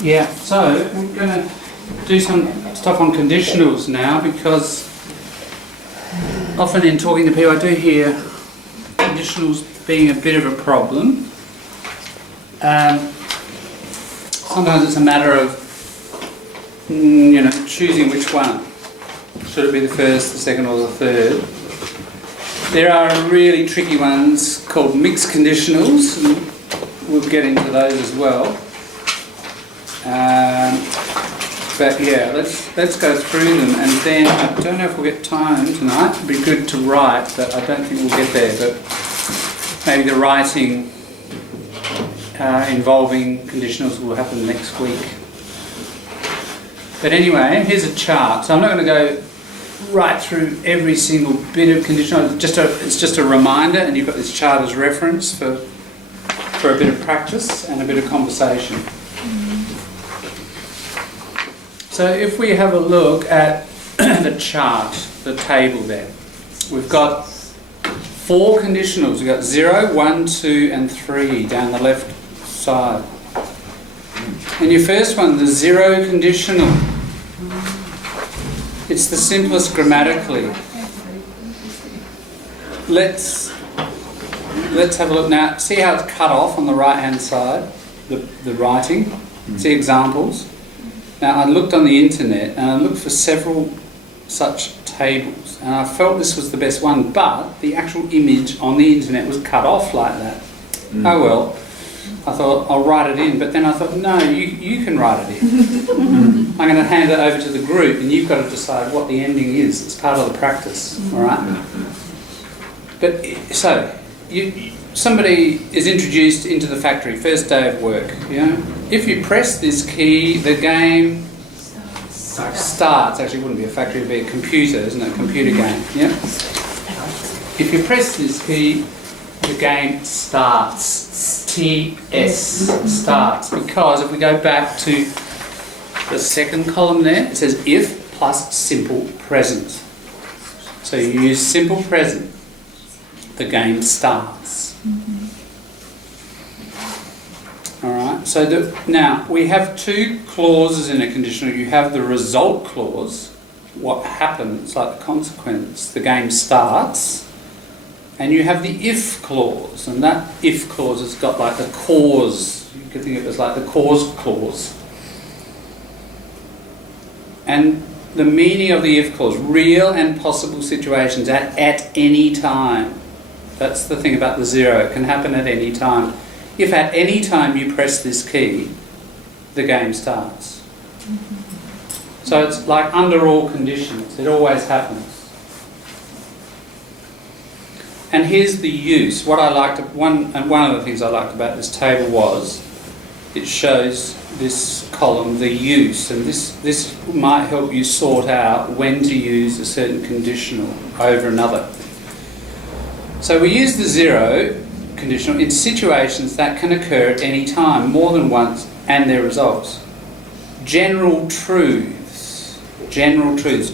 Yeah, so we're going to do some stuff on conditionals now, because often in talking to people I do hear conditionals being a bit of a problem. Sometimes it's a matter of choosing which one. Should it be the first, the second or the third? There are really tricky ones called mixed conditionals, and we'll get into those as well. But yeah, let's go through them, and then I don't know if we'll get time tonight. It'd be good to write, but I don't think we'll get there. But maybe the writing involving conditionals will happen next week. But anyway, here's a chart. So I'm not going to go right through every single bit of conditional. It's just a reminder, and you've got this chart as reference for a bit of practice and a bit of conversation. So if we have a look at the chart, the table there, we've got 4 conditionals. We've got 0, 1, 2 and 3 down the left side. And your first one, the 0 conditional, it's the simplest grammatically. Let's have a look now. See how it's cut off on the right hand side, the writing? See examples? Now I looked on the internet and I looked for several such tables, and I felt this was the best one, but the actual image on the internet was cut off like that. Oh well, I thought I'll write it in, but then I thought no, you can write it in. I'm going to hand it over to the group, and you've got to decide what the ending is. It's part of the practice, all right? But so somebody is introduced into the factory, first day of work. If you press this key, the game starts. Actually, it wouldn't be a factory; it'd be a computer, isn't it? A computer game. Yeah. If you press this key, the game starts. TS starts, because if we go back to the second column there, it says if plus simple present. So you use simple present, the game starts. Alright, so now we have 2 clauses in a conditional. You have the result clause, what happens, like the consequence, the game starts. And you have the if clause, and that if clause has got like the cause. You could think of it as like the cause clause. And the meaning of the if clause, real and possible situations at any time. That's the thing about the 0, it can happen at any time. If at any time you press this key, the game starts. So it's like under all conditions, it always happens. And here's the use. What I liked, one of the things I liked about this table was it shows this column, the use, and this might help you sort out when to use a certain conditional over another. So we use the 0 conditional in situations that can occur at any time, more than once, and their results. General truths,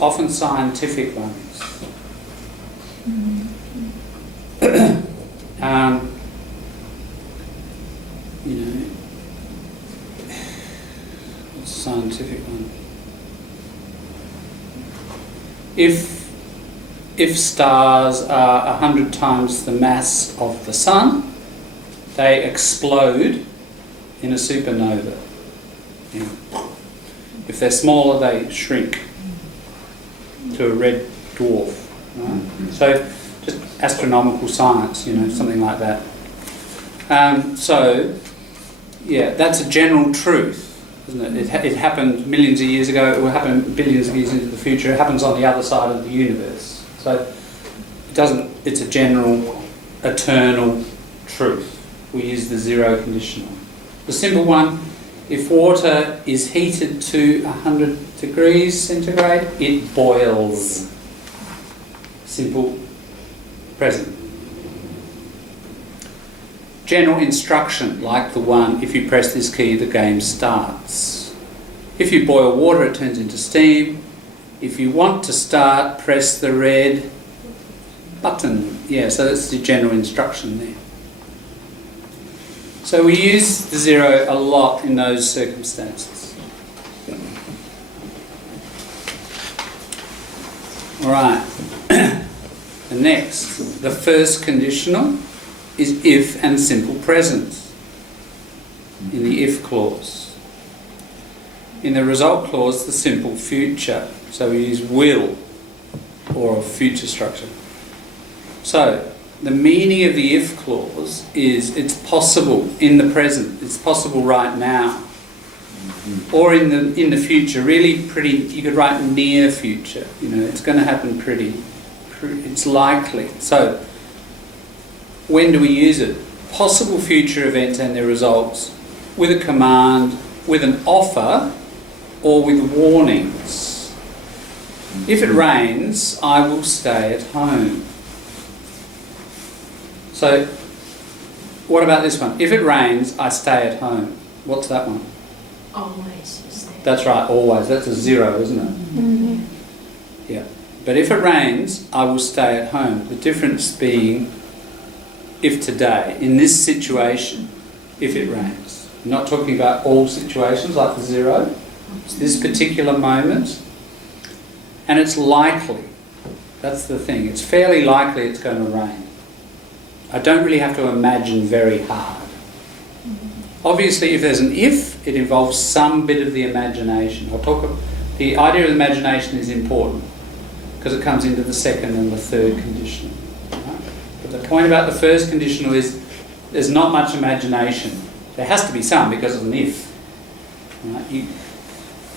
often scientific ones. What's a scientific one? If stars are 100 times the mass of the sun, they explode in a supernova. If they're smaller, they shrink to a red dwarf. Right? So just astronomical science, something like that. So, yeah, that's a general truth, isn't it? It happened millions of years ago, it will happen billions of years into the future, it happens on the other side of the universe. So, it's a general, eternal truth. We use the 0 conditional. The simple one, if water is heated to 100 degrees centigrade, it boils. Simple present. General instruction, like the one, if you press this key, the game starts. If you boil water, it turns into steam. If you want to start, press the red button. Yeah, so that's the general instruction there. So we use the zero a lot in those circumstances. Alright. And next, the first conditional is if and simple present in the if clause. In the result clause, the simple future. So we use will or a future structure. So the meaning of the if clause is it's possible in the present, it's possible right now. Or in the future, really pretty, you could write near future, it's going to happen it's likely. So when do we use it? Possible future events and their results with a command, with an offer, or with warnings. If it rains, I will stay at home. So, what about this one? If it rains, I stay at home. What's that one? Always stay. That's right, always. That's a zero, isn't it? Mm-hmm. Yeah. But if it rains, I will stay at home. The difference being, if today, in this situation, if it rains. I'm not talking about all situations like the zero. It's this particular moment. And it's likely. That's the thing. It's fairly likely it's going to rain. I don't really have to imagine very hard. Obviously, if there's an if, it involves some bit of the imagination. The idea of imagination is important because it comes into the second and the third conditional. Right? But the point about the first conditional is there's not much imagination. There has to be some because of an if. Right?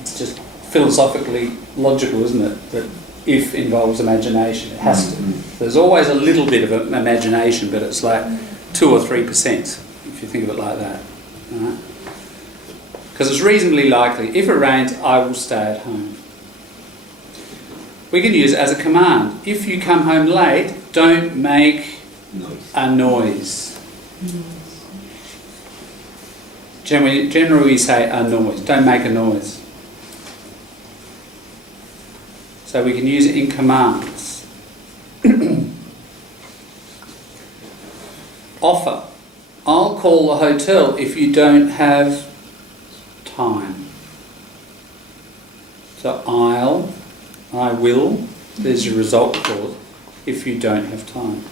It's just philosophically logical, isn't it? That if involves imagination, it has to. There's always a little bit of imagination, but it's like 2 or 3%, if you think of it like that. Right? Because it's reasonably likely, if it rains, I will stay at home. We can use it as a command. If you come home late, don't make a noise. Generally we say a noise. Don't make a noise. So we can use it in commands. Offer. I'll call the hotel if you don't have time. So I will, there's your result clause, if you don't have time.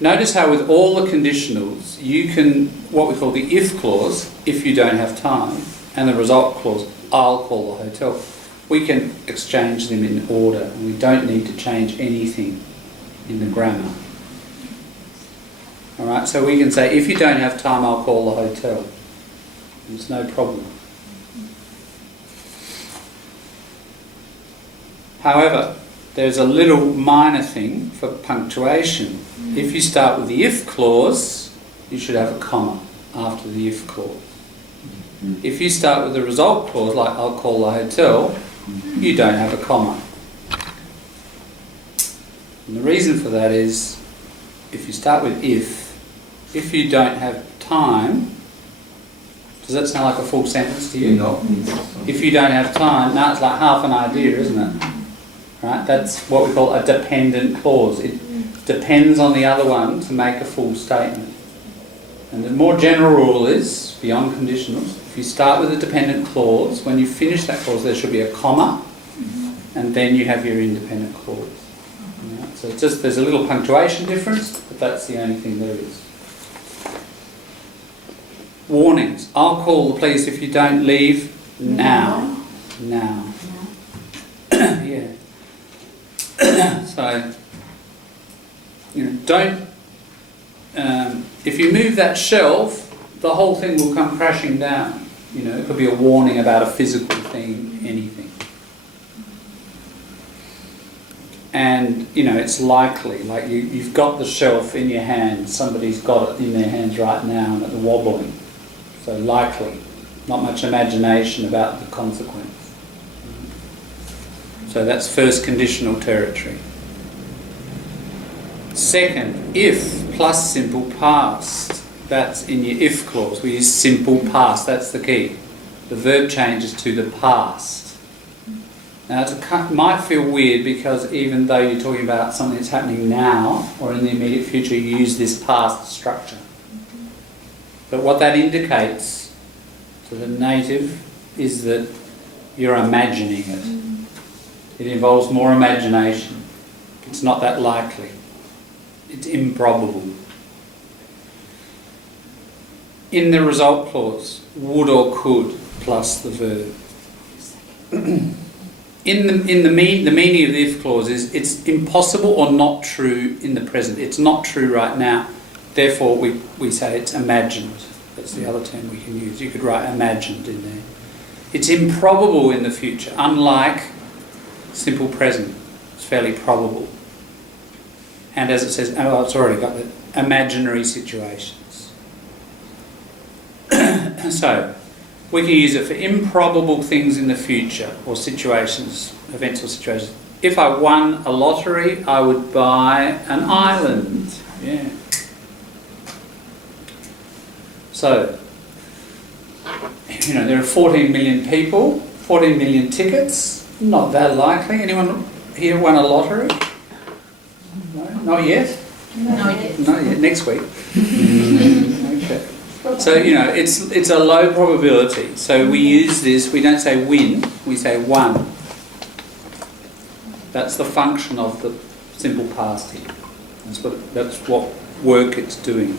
Notice how with all the conditionals, you can, what we call the if clause, if you don't have time, and the result clause, I'll call the hotel. We can exchange them in order, and we don't need to change anything in the grammar. Alright, so we can say, if you don't have time, I'll call the hotel. There's no problem. However, there's a little minor thing for punctuation. If you start with the if clause, you should have a comma after the if clause. If you start with the result clause, like I'll call the hotel, you don't have a comma. And the reason for that is, if you start with if you don't have time, does that sound like a full sentence to you? No. If you don't have time, now it's like half an idea, isn't it? Right? That's what we call a dependent clause. It depends on the other one to make a full statement. And the more general rule is, beyond conditionals, if you start with a dependent clause, when you finish that clause there should be a comma, and then you have your independent clause. Right? So it's just, there's a little punctuation difference, but that's the only thing there is. Warnings. I'll call the police if you don't leave now. Now. Yeah. So, don't, if you move that shelf, the whole thing will come crashing down. It could be a warning about a physical thing, anything. And, it's likely, like you've got the shelf in your hand, somebody's got it in their hands right now and it's wobbling. So likely, not much imagination about the consequence. So that's first conditional territory. Second, if plus simple past. That's in your if clause. We use simple past, that's the key. The verb changes to the past. Now it might feel weird because even though you're talking about something that's happening now or in the immediate future, you use this past structure. But what that indicates to the native is that you're imagining it. It involves more imagination. It's not that likely. It's improbable. In the result clause, would or could plus the verb. The meaning of the if clause is it's impossible or not true in the present. It's not true right now. Therefore, we say it's imagined. That's the other term we can use. You could write imagined in there. It's improbable in the future, unlike simple present. It's fairly probable. And as it says, oh, it's already got the imaginary situations. So, we can use it for improbable things in the future, or situations, events or situations. If I won a lottery, I would buy an island. Yeah. So, there are 14 million people, 14 million tickets. Not that likely. Anyone here won a lottery? No? Not yet? Not yet. Not yet. Next week. Okay. So, it's a low probability. So we use this, we don't say win, we say won. That's the function of the simple past here. That's what work it's doing.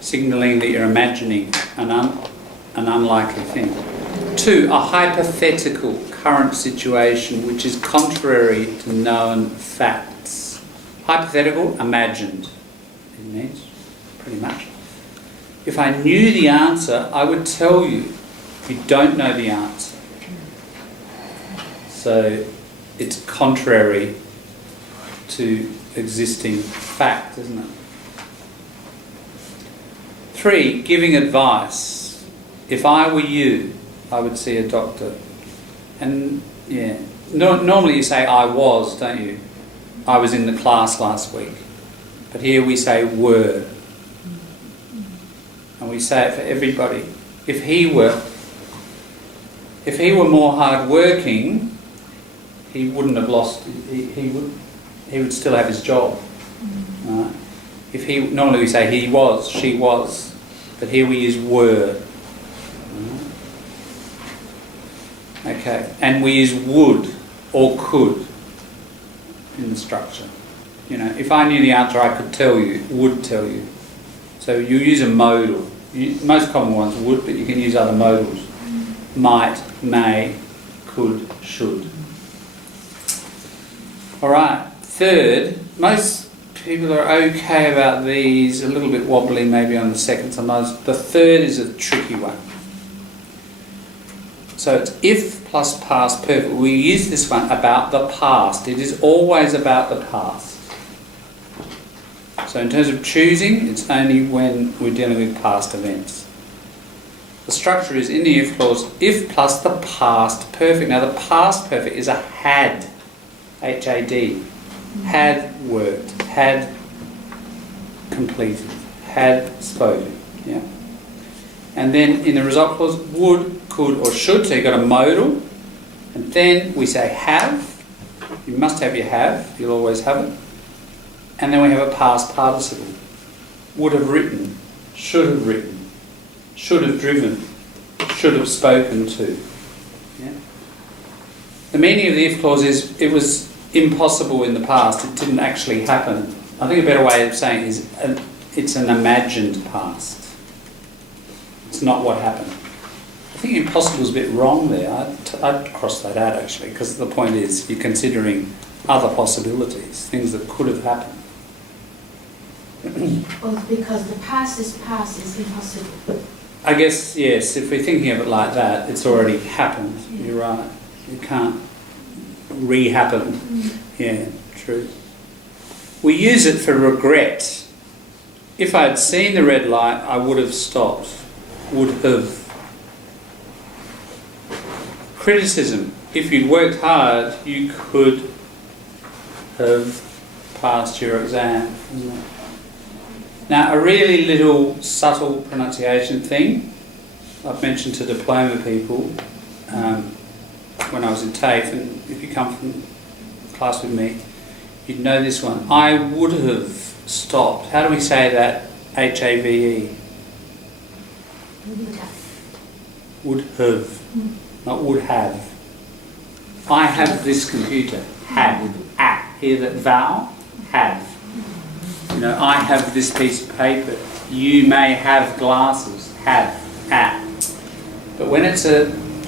Signalling that you're imagining an unlikely thing. 2, a hypothetical current situation which is contrary to known facts. Hypothetical, imagined. It means, pretty much. If I knew the answer, I would tell you. You don't know the answer. So it's contrary to existing fact, isn't it? 3, giving advice. If I were you, I would see a doctor. And normally you say I was, don't you? I was in the class last week. But here we say were. And we say it for everybody. If he were more hard-working, he wouldn't have lost. He would still have his job. Right? Normally we say he was, she was, but here we use were. Okay, and we use would or could in the structure. If I knew the answer, I could tell you, would tell you. So you use a modal. Most common ones would, but you can use other modals. Might, may, could, should. Alright, 3rd, most people are okay about these, a little bit wobbly maybe on the second sometimes. The 3rd is a tricky one. So it's if plus past perfect. We use this one about the past. It is always about the past. So in terms of choosing, it's only when we're dealing with past events. The structure is in the if clause, if plus the past perfect. Now the past perfect is a had, H-A-D. Had worked, had completed, had spoken. Yeah. And then in the result clause, would, could or should. So you've got a modal. And then we say have. You must have your have. You'll always have it. And then we have a past participle. Would have written, should have written, should have driven, should have spoken to. Yeah? The meaning of the if clause is it was impossible in the past, it didn't actually happen. I think a better way of saying it is it's an imagined past. It's not what happened. I think impossible is a bit wrong there. I'd cross that out actually, because the point is you're considering other possibilities, things that could have happened. Well, because the past is impossible. I guess, yes, if we're thinking of it like that, it's already happened. Yeah. You're right. It can't re-happen. Yeah, true. We use it for regret. If I'd seen the red light, I would have stopped. Would have. Criticism. If you'd worked hard, you could have passed your exam. Isn't it? Now, a really little subtle pronunciation thing I've mentioned to diploma people when I was in TAFE, and if you come from class with me, you'd know this one. I would have stopped. How do we say that? H-A-V-E. Would have, not would have. I have this computer. Have. At. Hear that vowel? Have. You know, I have this piece of paper. You may have glasses. Have. At. But when it's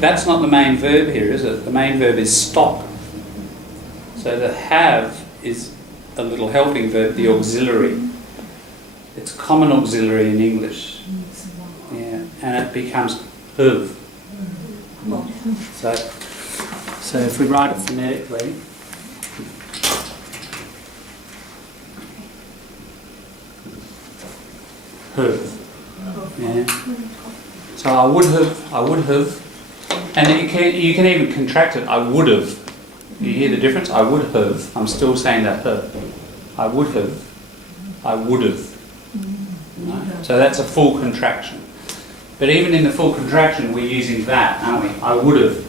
that's not the main verb here, is it? The main verb is stop. So the have is a little helping verb, the auxiliary. It's a common auxiliary in English. Yeah, and it becomes have. So if we write it phonetically, have. Yeah. So I would have, and you can even contract it. I would have. You hear the difference? I would have. I'm still saying that have. I would have. I would have. Right? So that's a full contraction. But even in the full contraction, we're using that, aren't we? I would have.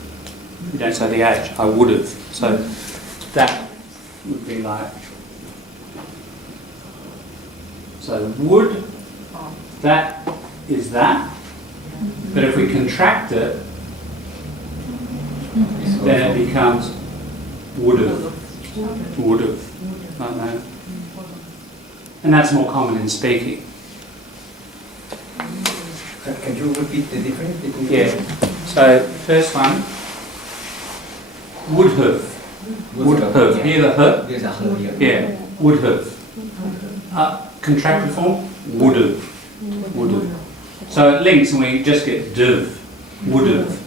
You don't say the H. I would have. So that would be like. So would. That is that. But if we contract it, then it becomes would have. Would have. Like that. And that's more common in speaking. Can you repeat the difference between? Yeah. So first one, would have. Would have. Hear the have? There's a have here. Yeah. Would have. Contracted form, would have. Would have. So it links and we just get div. Would have.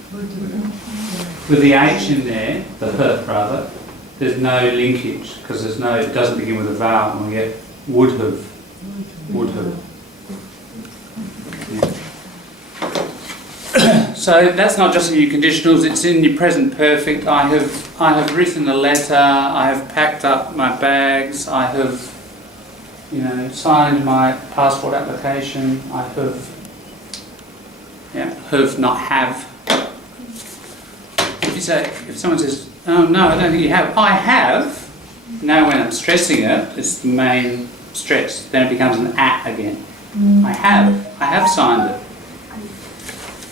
With the H in there, the h rather, there's no linkage because there's no. It doesn't begin with a vowel, and we get would have. Would have. Yeah. So that's not just in your conditionals, it's in your present perfect. I have written a letter, I have packed up my bags, I have, you know, signed my passport application, I have, not have. If someone says, oh no, I don't think you have, I have, now when I'm stressing it, it's the main stress, then it becomes an at again. I have signed it.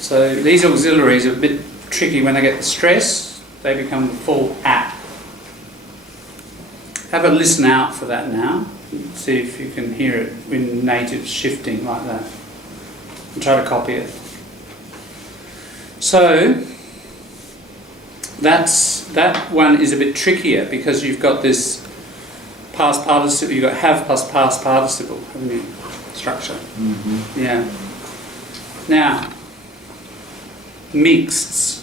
So these auxiliaries are a bit tricky when they get the stress, they become the full at. Have a listen out for that now, see if you can hear it in native shifting like that. And try to copy it. So that one is a bit trickier because you've got this past participle, you've got have plus past participle, haven't you? Structure. Mm-hmm. Yeah. Now, mixeds.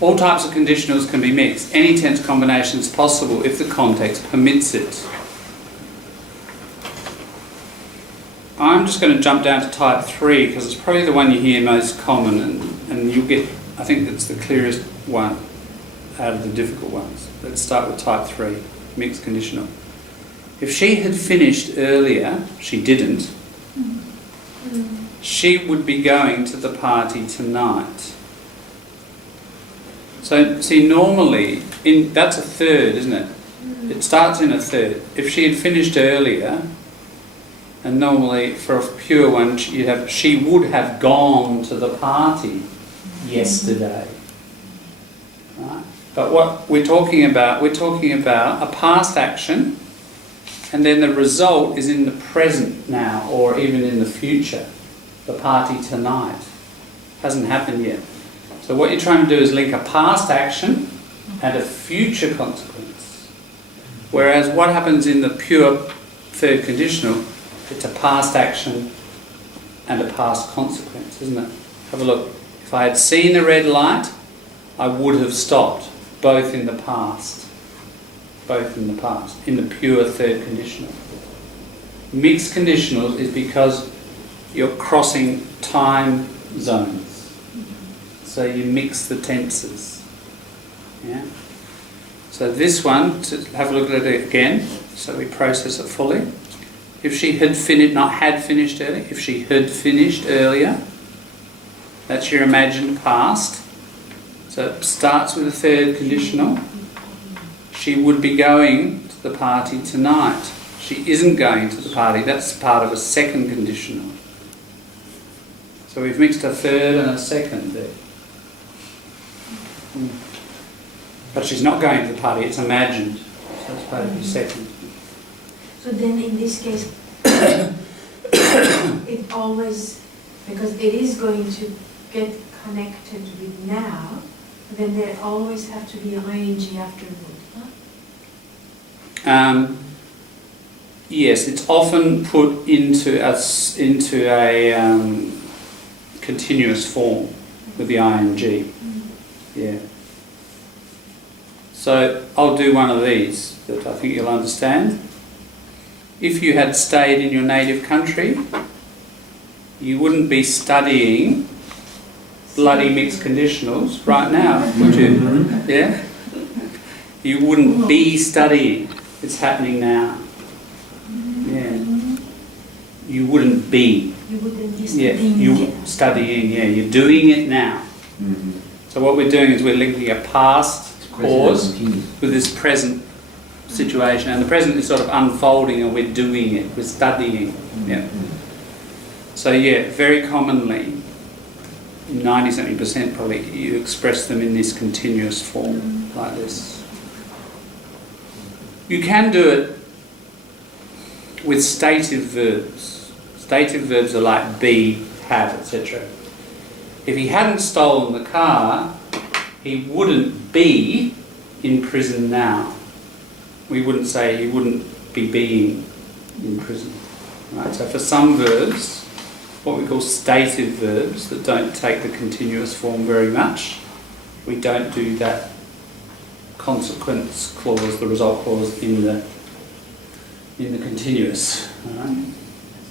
All types of conditionals can be mixed. Any tense combination is possible if the context permits it. I'm just going to jump down to type 3 because it's probably the one you hear most common and you'll get, I think it's the clearest one out of the difficult ones. Let's start with type 3, mixed conditional. If she had finished earlier, she didn't, she would be going to the party tonight. So, see, normally, that's a third, isn't it? It starts in a third. If she had finished earlier, and normally for a pure one, you'd have, she would have gone to the party yesterday. Right? But what we're talking about a past action, and then the result is in the present now, or even in the future. The party tonight. Hasn't happened yet. So what you're trying to do is link a past action and a future consequence. Whereas what happens in the pure third conditional, it's a past action and a past consequence, isn't it? Have a look. If I had seen the red light, I would have stopped, both in the past. Both in the past, in the pure third conditional. Mixed conditionals is because you're crossing time zones. So you mix the tenses. Yeah. So this one, to have a look at it again, so we process it fully. If she had finished, not had finished earlier, if she had finished earlier, that's your imagined past. So it starts with a third conditional. She would be going to the party tonight. She isn't going to the party. That's part of a second conditional. So we've mixed a third and a second there. But she's not going to the party, it's imagined. So it's part of your second. So then in this case, it always, because it is going to get connected with now, then there always have to be an ing afterward. Huh? Yes, it's often put into a continuous form with the ing. Yeah. So I'll do one of these that I think you'll understand. If you had stayed in your native country, you wouldn't be studying bloody mixed conditionals right now, would you? Yeah? You wouldn't be studying. It's happening now. Yeah. You wouldn't be. You wouldn't be Yeah, studying. you studying, yeah, you're doing it now. So what we're doing is we're linking a past cause with this present situation, and the present is sort of unfolding and we're doing it, we're studying. Yeah. So yeah, very commonly, 90-something% probably, you express them in this continuous form, like this. You can do it with stative verbs. Stative verbs are like be, have, etc. If he hadn't stolen the car, he wouldn't be in prison now. We wouldn't say he wouldn't be being in prison. Right? So for some verbs, what we call stative verbs that don't take the continuous form very much, we don't do that consequence clause, the result clause in the continuous. Right?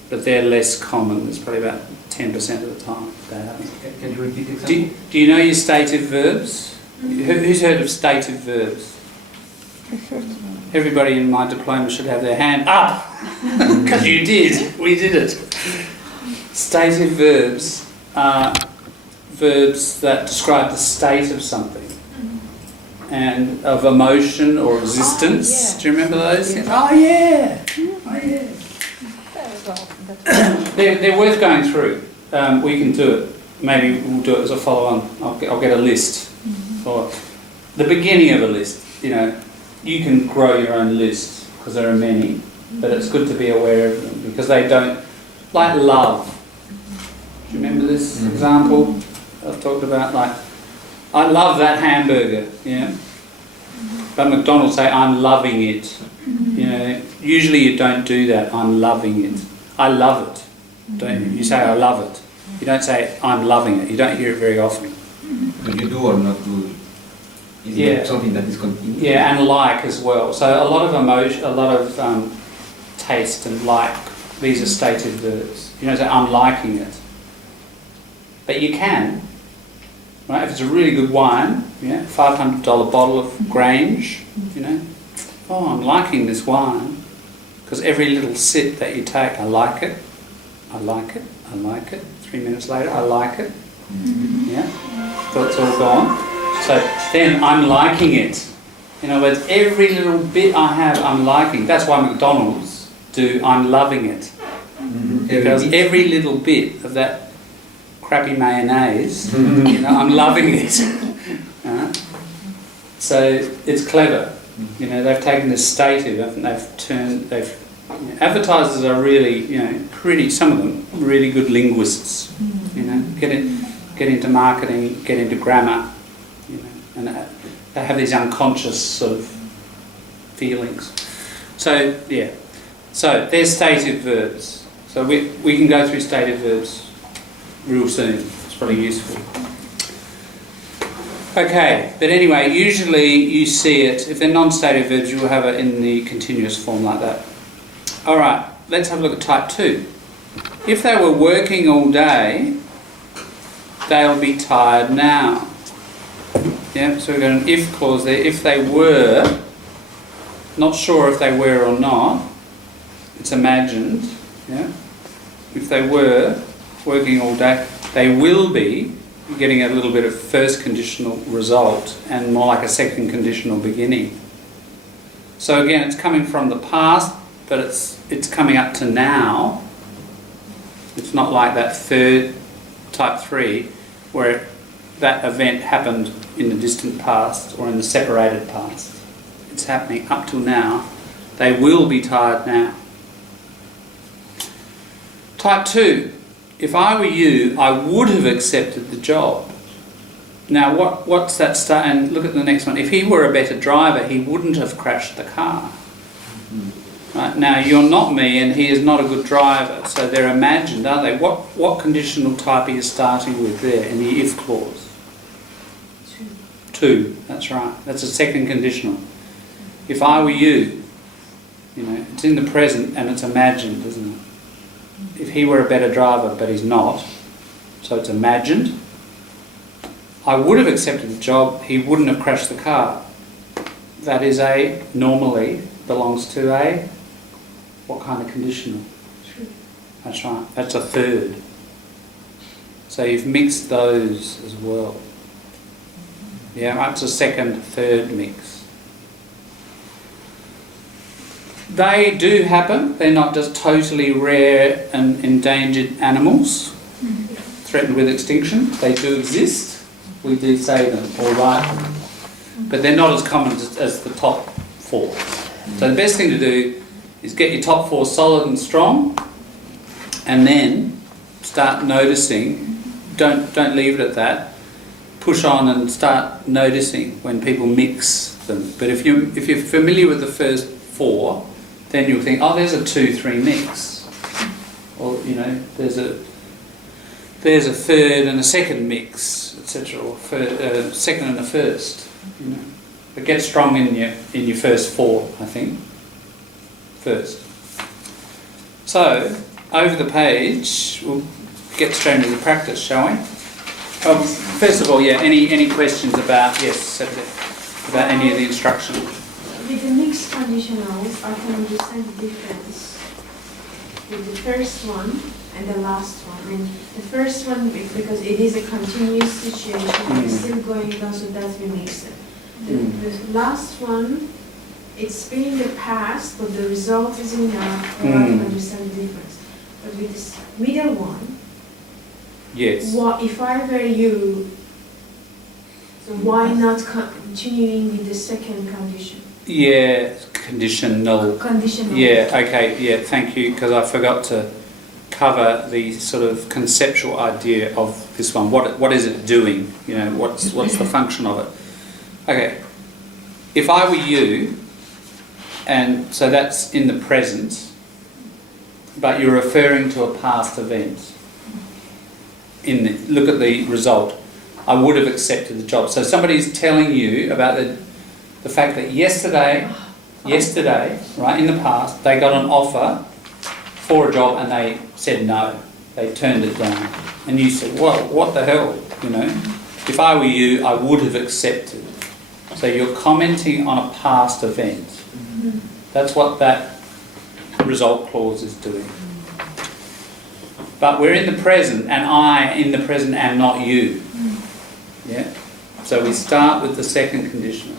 But they're less common. It's probably about 10% of the time they happen. Can you repeat the example? Do you know your stative verbs? Who's heard of stative verbs? Everybody in my diploma should have their hand up, because you did. We did it. Stative verbs are verbs that describe the state of something and of emotion or existence. Oh, yeah. Do you remember those? Oh yeah. Oh yeah. They're worth going through. We can do it. Maybe we'll do it as a follow-on. I'll get a list. Or the beginning of a list. You know, you can grow your own list because there are many, but it's good to be aware of them because they don't, like love. Do you remember this example I've talked about? Like, I love that hamburger, yeah. But McDonald's say, I'm loving it. You know, usually you don't do that, I'm loving it. I love it. Don't you? You say, I love it. You don't say, I'm loving it. You don't hear it very often. But you do or not do? Is it something that is continuous? Yeah, and like as well. So a lot of emotion, a lot of taste and like, these are stated verbs. You don't say, I'm liking it. But you can. Right? If it's a really good wine, yeah, $500 bottle of Grange, you know, oh, I'm liking this wine. Because every little sip that you take, I like it, I like it, I like it. 3 minutes later, I like it. Yeah? So it's all gone. So then I'm liking it. In other words, every little bit I have, I'm liking. That's why McDonald's do I'm loving it. Because every little bit of that crappy mayonnaise, you know, I'm loving it. So it's clever. You know, they've taken this stative and advertisers are really, you know, some of them, really good linguists. You know, get into marketing, get into grammar, you know, and they have these unconscious sort of feelings. So, yeah. So, they're stative verbs. So we can go through stative verbs real soon. It's probably useful. Okay, but anyway, usually you see it, if they're non-stative verbs, you will have it in the continuous form like that. Alright, let's have a look at type 2. If they were working all day, they'll be tired now. Yeah, so we've got an if clause there. If they were, not sure if they were or not, it's imagined. Yeah, if they were working all day, they will be getting a little bit of first conditional result and more like a second conditional beginning. So again, it's coming from the past, but it's coming up to now. It's not like that third type 3, where that event happened in the distant past or in the separated past. It's happening up till now. They will be tired now. Type 2. If I were you, I would have accepted the job. Now, what's that start? And look at the next one. If he were a better driver, he wouldn't have crashed the car. Right? Now, you're not me, and he is not a good driver. So they're imagined, aren't they? What conditional type are you starting with there in the if clause? 2. That's right. That's a second conditional. If I were you, it's in the present and it's imagined, isn't it? If he were a better driver, but he's not, so it's imagined. I would have accepted the job, he wouldn't have crashed the car. That is normally belongs to a, what kind of conditional? True. That's right, that's a third. So you've mixed those as well. Yeah, that's a second, third mix. They do happen, they're not just totally rare and endangered animals, threatened with extinction. They do exist. We do say them or write them, but they're not as common as the top 4. So the best thing to do is get your top 4 solid and strong, and then start noticing. Don't leave it at that. Push on and start noticing when people mix them. But if you're familiar with the first 4, then you'll think, oh, there's a 2-3 mix, or there's a third and a second mix, etc., or second and a first. But get strong in your first 4, I think. First. So over the page, we'll get straight into the practice, shall we? First of all, any questions about about any of the instruction? With the mixed conditionals, I can understand the difference with the first one and the last one. I mean, the first one, because it is a continuous situation, it's still going on, so that's the mixed. The last one, it's been in the past, but the result is enough for I can understand the difference. But with this middle one, yes. If I were you, so why not continuing with the second condition? Yeah, conditional. Conditional. Yeah, okay, yeah, thank you, because I forgot to cover the sort of conceptual idea of this one. What is it doing? What's the function of it? Okay, if I were you, and so that's in the present, but you're referring to a past event. Look at the result. I would have accepted the job. So somebody's telling you about the fact that yesterday, right, in the past, they got an offer for a job and they said no. They turned it down. And you said, well, what the hell, If I were you, I would have accepted. So you're commenting on a past event. That's what that result clause is doing. But we're in the present, and I in the present am not you. Yeah? So we start with the second conditional.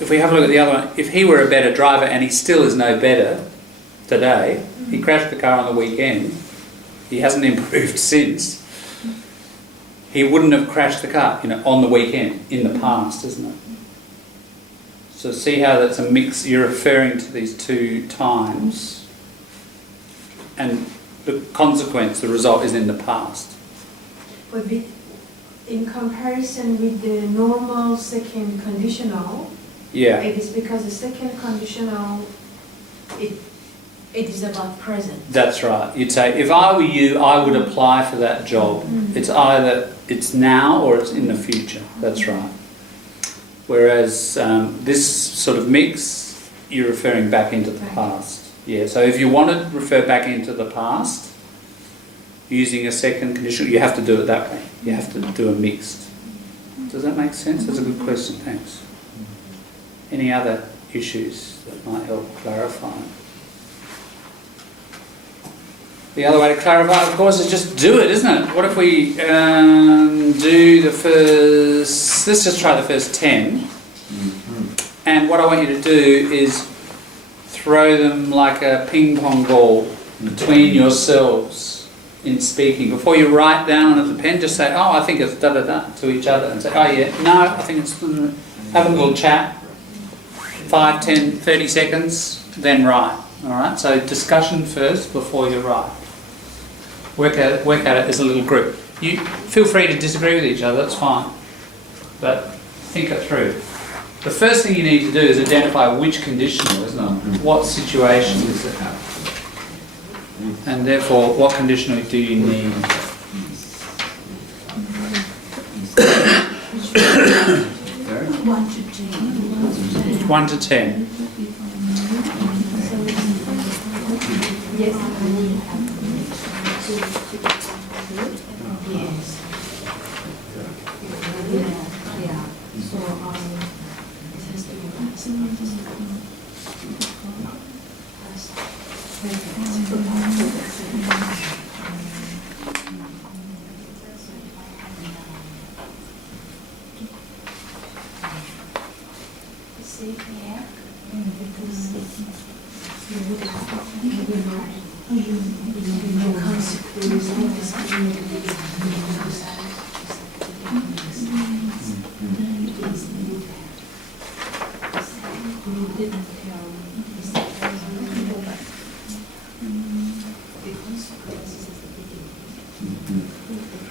If we have a look at the other one, if he were a better driver and he still is no better today, he crashed the car on the weekend, he hasn't improved since, he wouldn't have crashed the car, on the weekend, in the past, isn't it? So see how that's a mix, you're referring to these 2 times, and the consequence, the result is in the past. But in comparison with the normal second conditional, it is because the second conditional, it is about present. That's right. You'd say, if I were you, I would apply for that job. It's either it's now or it's in the future. That's right. Whereas this sort of mix, you're referring back into the past. Yeah, so if you want to refer back into the past, using a second conditional, you have to do it that way. You have to do a mixed. Does that make sense? That's a good question, thanks. Any other issues that might help clarify? The other way to clarify, of course, is just do it, isn't it? What if we do the first... Let's just try the first 10. And what I want you to do is throw them like a ping pong ball between yourselves in speaking. Before you write down on the pen, just say, oh, I think it's da-da-da to each other, and say, oh yeah, no, I think it's... Have a little chat, 5, 10, 30 seconds, then write. All right, so discussion first before you write. Work at it as a little group. You feel free to disagree with each other, that's fine. But think it through. The first thing you need to do is identify which conditional, isn't it? What situation is it? And therefore, what conditional do you need? 1 to 10.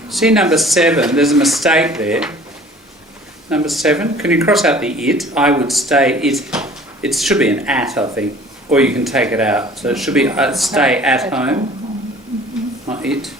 See number 7, there's a mistake there. Number 7, can you cross out the it? I would stay it. It should be an at, I think. Or you can take it out. So it should be stay at home, not it.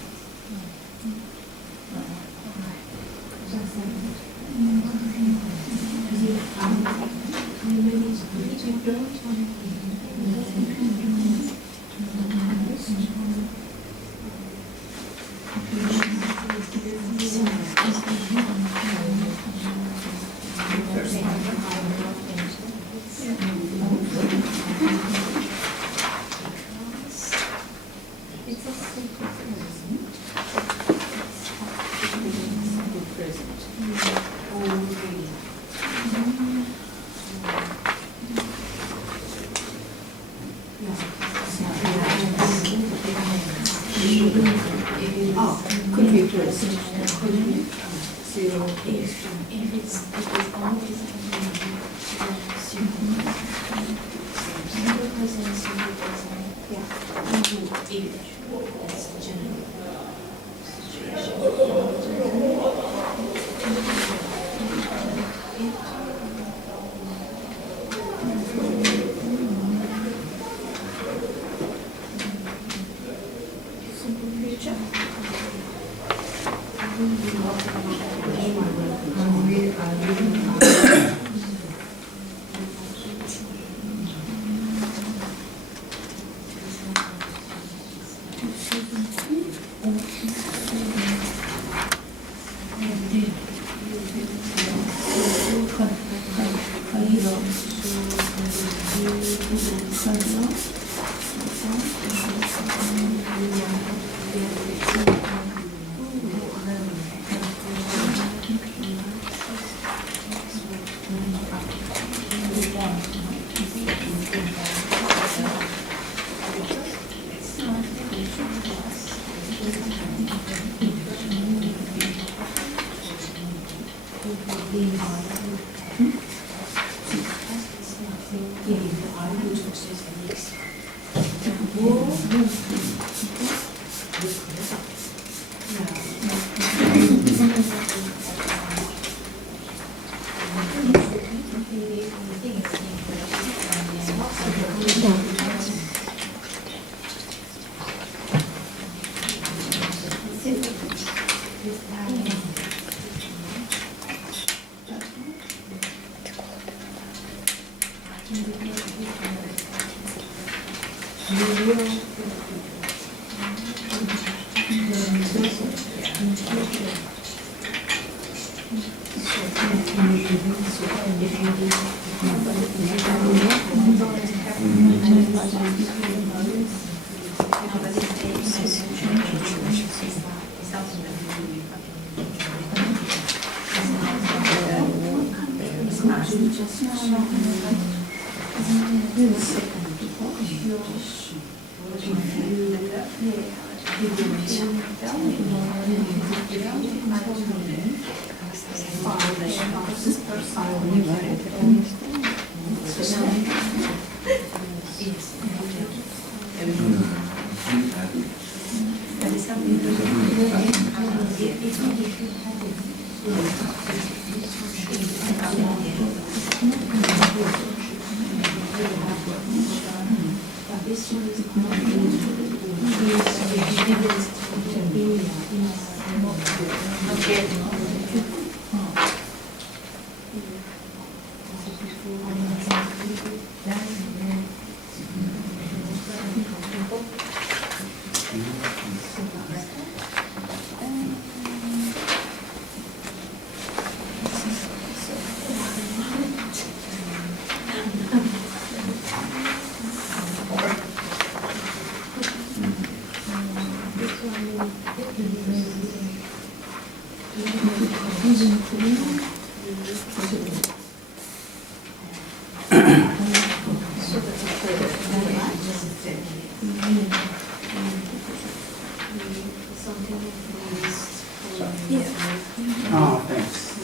Oh, thanks.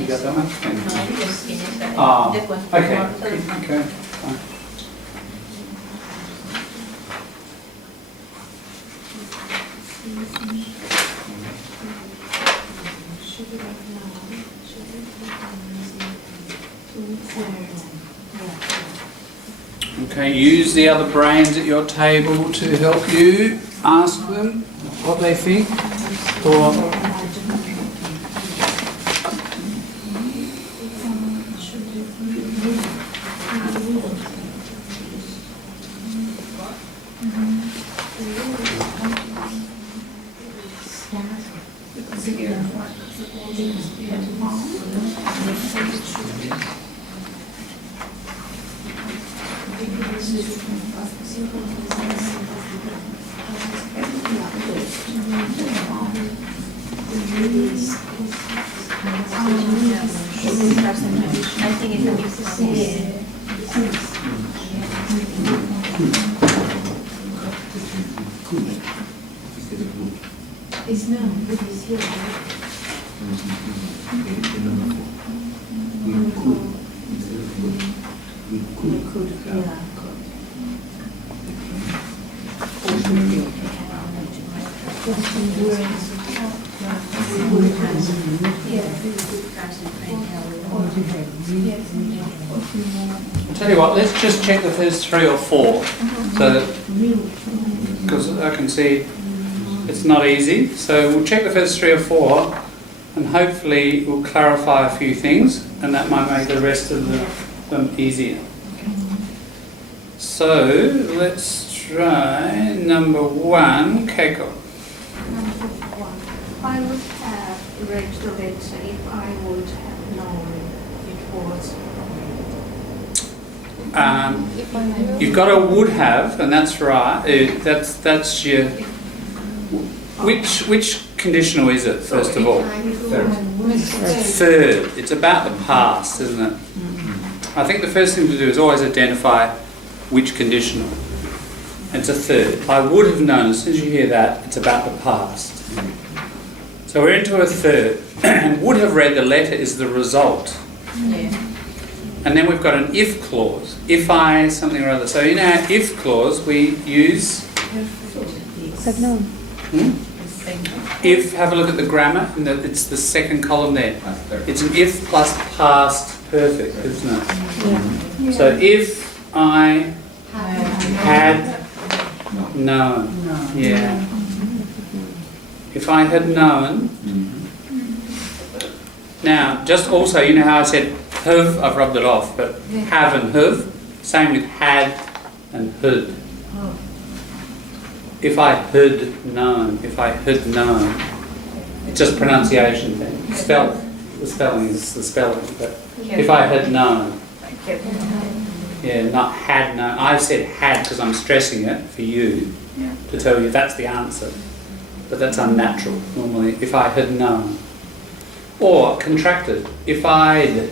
You got that one? Thanks. Oh, okay. Okay. Fine. Okay, use the other brains at your table to help you. Ask them what they think. Or I think it's a mix of things. It's no, it is here. I'll tell you what, let's just check the first 3 or 4. So, because I can see it's not easy. So we'll check the first 3 or 4 and hopefully we'll clarify a few things and that might make the rest of them easier. So let's try number 1, Keiko. Number 1. I would have read the letter if I would have known it was. You've got a would have, and that's right. That's your. Which conditional is it? First of all, third. It's about the past, isn't it? I think the first thing to do is always identify which conditional. It's a third. I would have known. As soon as you hear that, it's about the past. So we're into a third, and would have read the letter is the result. Yeah. And then we've got an if clause. If I something or other. So in our if clause we use Have known. if. Have a look at the grammar. And it's the second column there. It's an if plus past perfect, isn't it? Yeah. So if I had known. Yeah. If I had known. Now, just also, you know how I said have, I've rubbed it off, but have and have, same with had and had. If I had known, it's just pronunciation thing. The spelling is the spelling, but if I had known. Yeah, not had known. I've said had because I'm stressing it for you to tell you that's the answer. But that's unnatural, normally, if I had known. Or contracted, if I'd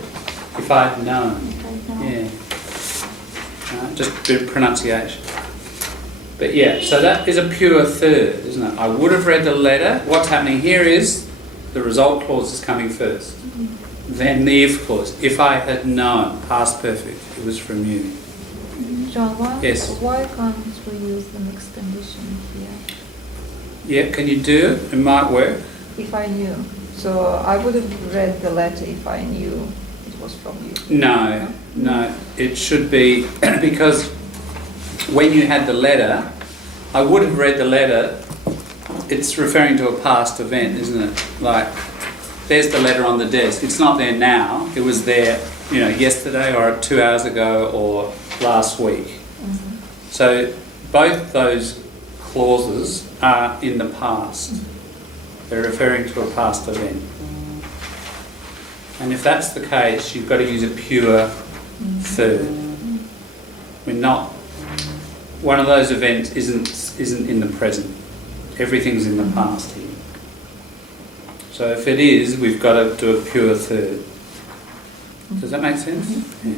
known. Yeah. Just do pronunciation. But yeah, so that is a pure third, isn't it? I would have read the letter. What's happening here is the result clause is coming first. Then the if clause. If I had known, past perfect, it was from you. John, Yes. why can't we use the mixed condition here? Yeah, can you do it? It might work. If I knew. So I would have read the letter if I knew it was from you. No. It should be, because when you had the letter, I would have read the letter. It's referring to a past event, isn't it? Like, there's the letter on the desk. It's not there now. It was there, yesterday or 2 hours ago or last week. So both those clauses are in the past. They're referring to a past event. And if that's the case, you've got to use a pure third. One of those events isn't in the present. Everything's in the past here. So if it is, we've got to do a pure third. Does that make sense? Yeah.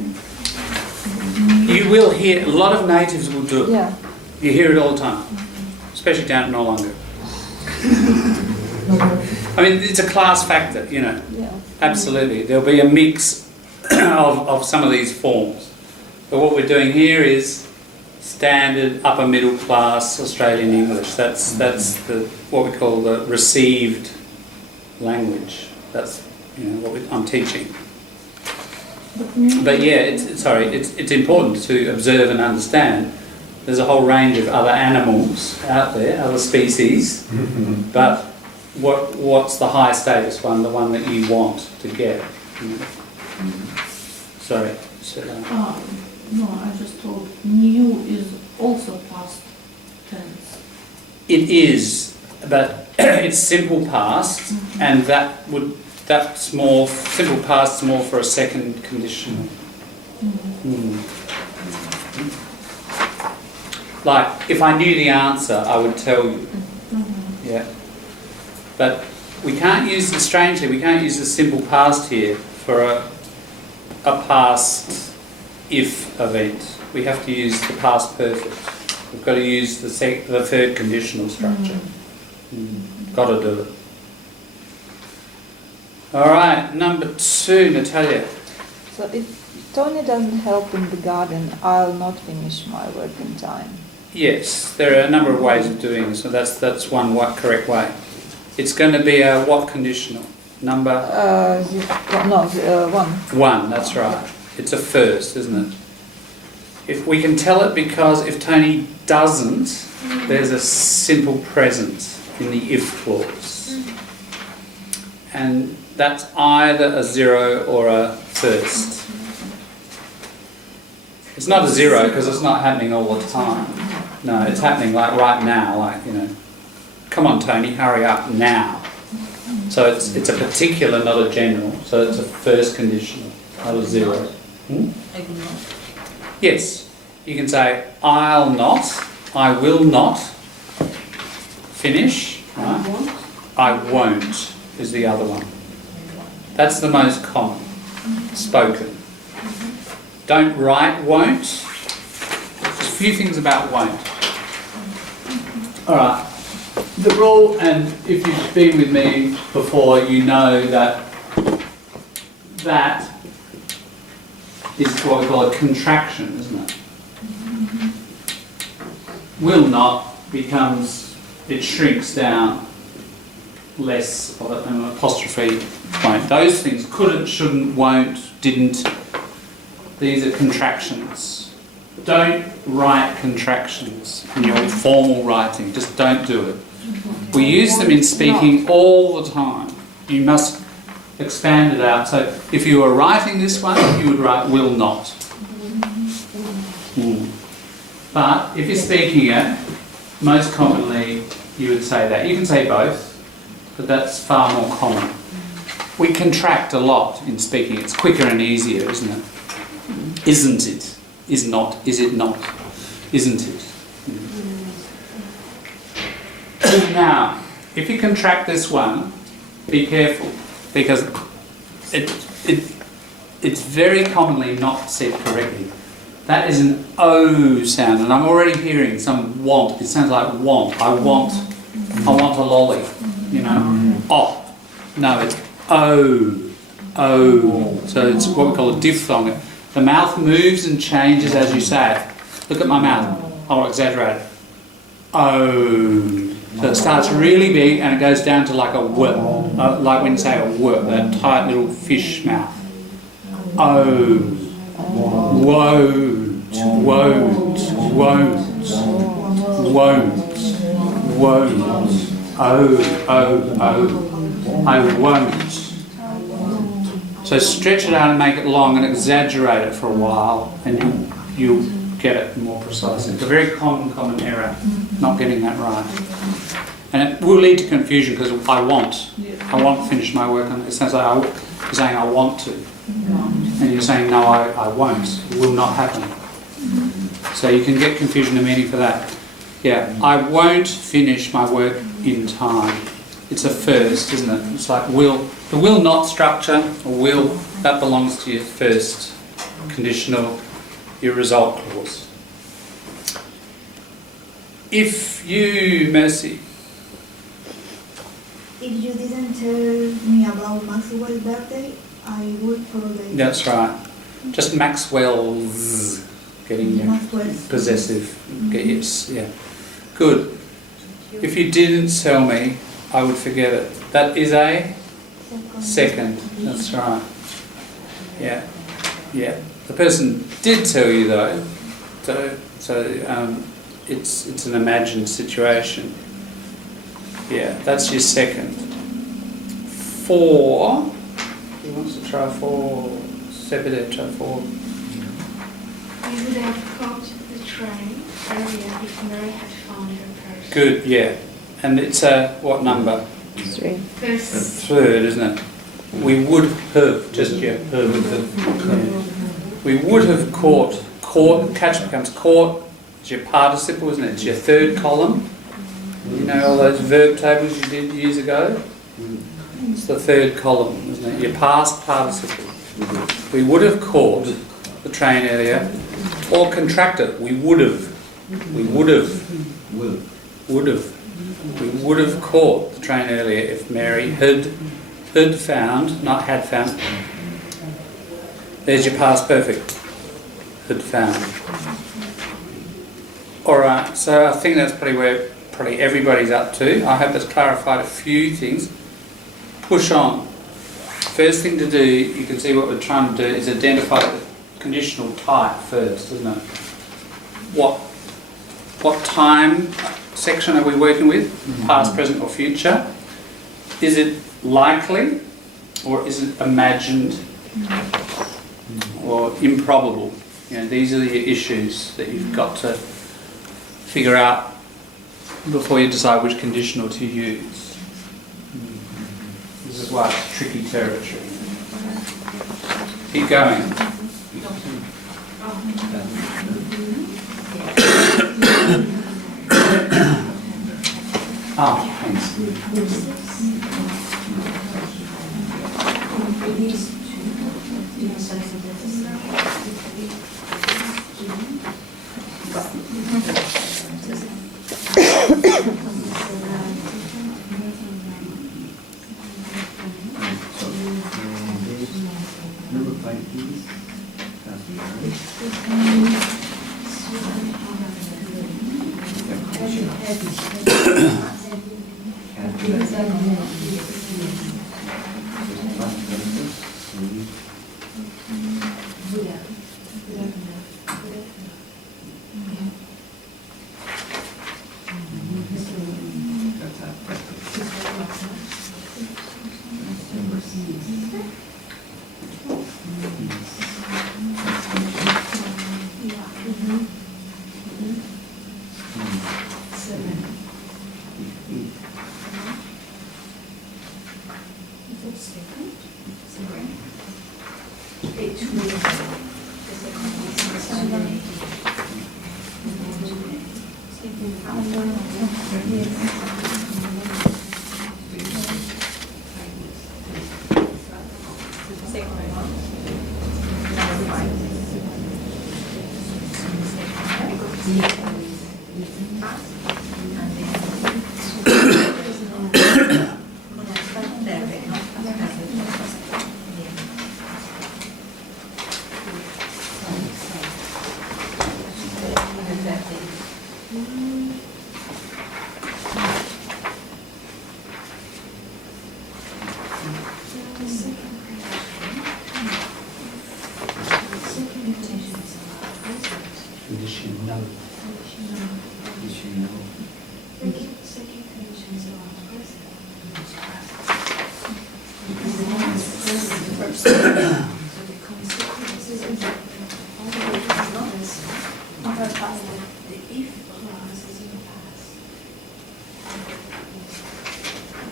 You will hear, a lot of natives will do it. Yeah. You hear it all the time, especially down in Noarlunga. I mean, it's a class factor, Yeah. Absolutely. There'll be a mix of some of these forms. But what we're doing here is standard upper middle class Australian English. That's what we call the received language. That's what I'm teaching. But yeah, it's important to observe and understand. There's a whole range of other animals out there, other species, but what's the high status one, the one that you want to get? Sorry. No, I just thought new is also past tense. It is, but it's simple past, and that's more simple past, more for a second conditional. Like, if I knew the answer, I would tell you. Yeah. But we can't use the simple past here for a past if event. We have to use the past perfect. We've got to use the third conditional structure. Got to do it. All right, number 2, Natalia. So if Tony doesn't help in the garden, I'll not finish my work in time. Yes, there are a number of ways of doing this, so that's one correct way. It's going to be a what conditional? Number? 1. 1, that's right. It's a first, isn't it? If we can tell it because if Tony doesn't, there's a simple present in the if clause. And that's either a 0 or a first. It's not a 0 because it's not happening all the time. No, it's happening like right now, come on Tony, hurry up now. So it's a particular, not a general. So it's a first conditional, not a 0. Yes, you can say I'll not, I will not finish. Right? I won't is the other one. That's the most common, spoken. Don't write won't. There's a few things about won't. All right. The rule, and if you've been with me before, you know that is what we call a contraction, isn't it? Will not becomes, it shrinks down less of an apostrophe won't. Those things, couldn't, shouldn't, won't, didn't, these are contractions. Don't write contractions in your formal writing, just don't do it. We use them in speaking all the time. You must expand it out. So if you were writing this one, you would write will not. But if you're speaking it, most commonly you would say that. You can say both, but that's far more common. We contract a lot in speaking. It's quicker and easier, isn't it? Isn't it? Is not. Is it not? Isn't it? Now, if you contract this one, be careful, because it's very commonly not said correctly. That is an O sound, and I'm already hearing some want. It sounds like want. I want a lolly. You know. Oh. No, it's O. O. So it's what we call a diphthong. The mouth moves and changes as you say it. Look at my mouth. I'll exaggerate it. O. So it starts really big and it goes down to like a W. Like when you say a W, that tight little fish mouth. O. Won't. Won't. Won't. Won't. Won't. Oh. I won't. So stretch it out and make it long and exaggerate it for a while, and you'll get it more precisely. It's a very common error, not getting that right. And it will lead to confusion because I want to finish my work on it. It sounds like you're saying I want to. And you're saying no, I won't. It will not happen. So you can get confusion and meaning for that. Yeah, I won't finish my work in time. It's a first, isn't it? It's like will. The will not structure, or will, that belongs to your first conditional, your result clause. If you, Mercy. If you didn't tell me about Maxwell's birthday, I would probably... That's right. Just Maxwell's, getting your possessive. Get yes, yeah. Good. If you didn't tell me, I would forget it. That is a second. That's right. Yeah. Yeah. The person did tell you though, so it's an imagined situation. Yeah, that's your second. 4. Who wants to try 4? Sept, try 4. I would have caught the train earlier if Mary had found her purse. Good, yeah. And it's a what number? 3. First. Third, isn't it? We would have, just yeah, we would have caught, catch becomes caught, it's your participle, isn't it? It's your third column. You know all those verb tables you did years ago? It's the third column, isn't it? Your past participle. We would have caught the train earlier, or contract it, we would have. We would have. Would have. We would have caught the train earlier if Mary had found, not had found. There's your past perfect. Had found. Alright, so I think that's probably where everybody's up to. I hope that's clarified a few things. Push on. First thing to do, you can see what we're trying to do, is identify the conditional type first, isn't it? What time section are we working with? Past, present or future? Is it likely or is it imagined or improbable? You know, these are the issues that you've got to figure out before you decide which conditional to use. This is why it's tricky territory. Keep going. Thanks. Conditional.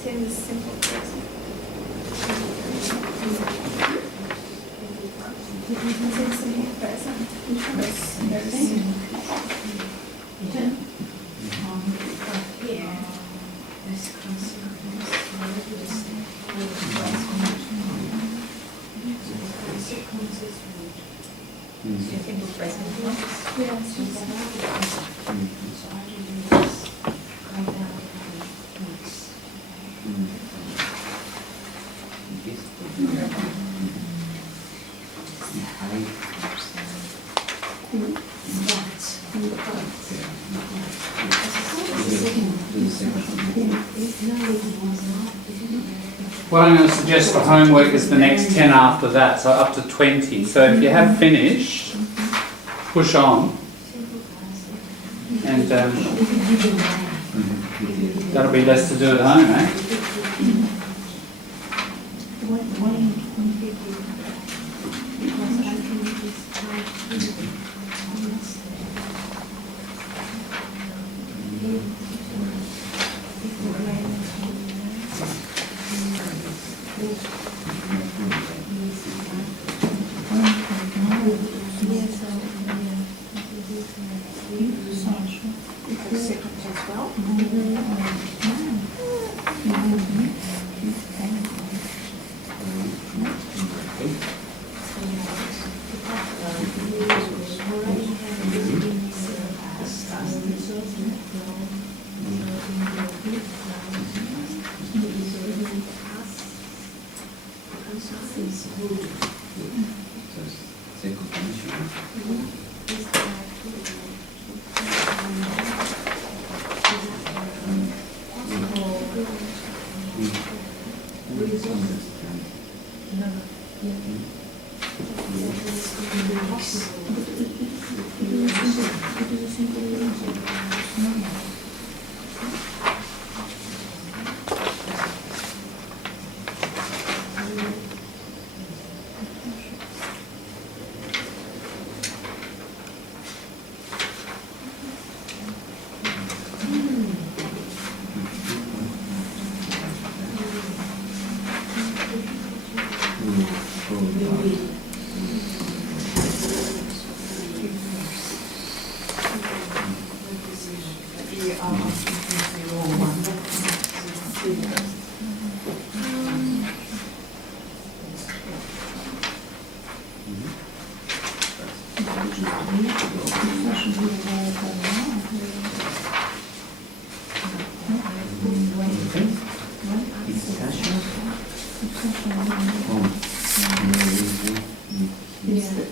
It's in the simple present. It's in simple present. Very simple. What I'm going to suggest for homework is the next 10 after that, so up to 20. So if you have finished, push on. And that'll be less to do at home, eh?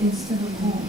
Instead of home.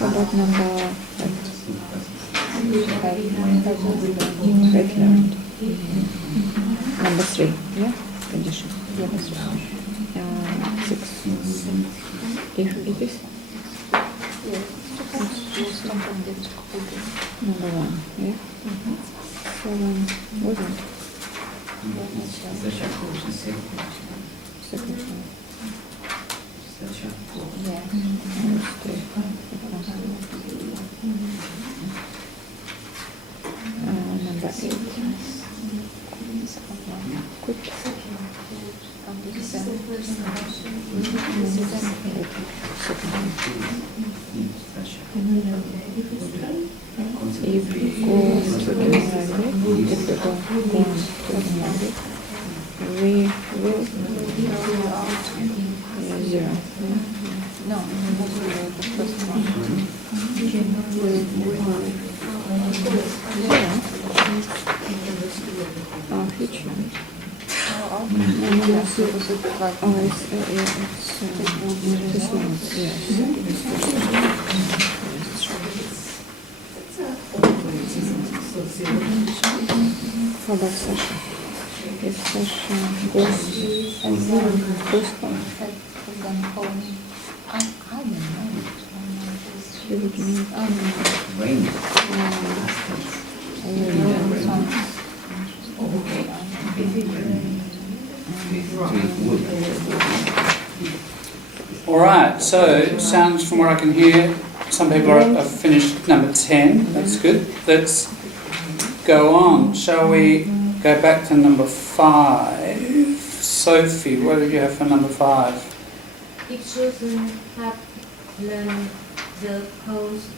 About number right learned. Number 3, yeah? Condition. Number 3. 6. If it is? Number 1, yeah? 7 wasn't. Sasha, she said. Second one. Sasha. Yeah. Number 8. Good. This is the first one. Sasha. If you go to the Arabic, if you go to the Arabic, we will zero. No, the first one. Zero. Which one? This one, yes. How about Sasha? If Sasha goes first one, I don't know. she would mean Rain. All right. So it sounds, from what I can hear, some people have finished number 10. That's good. Let's go on. Shall we go back to number 5? Sophie, what did you have for number 5? If children have learned the cause,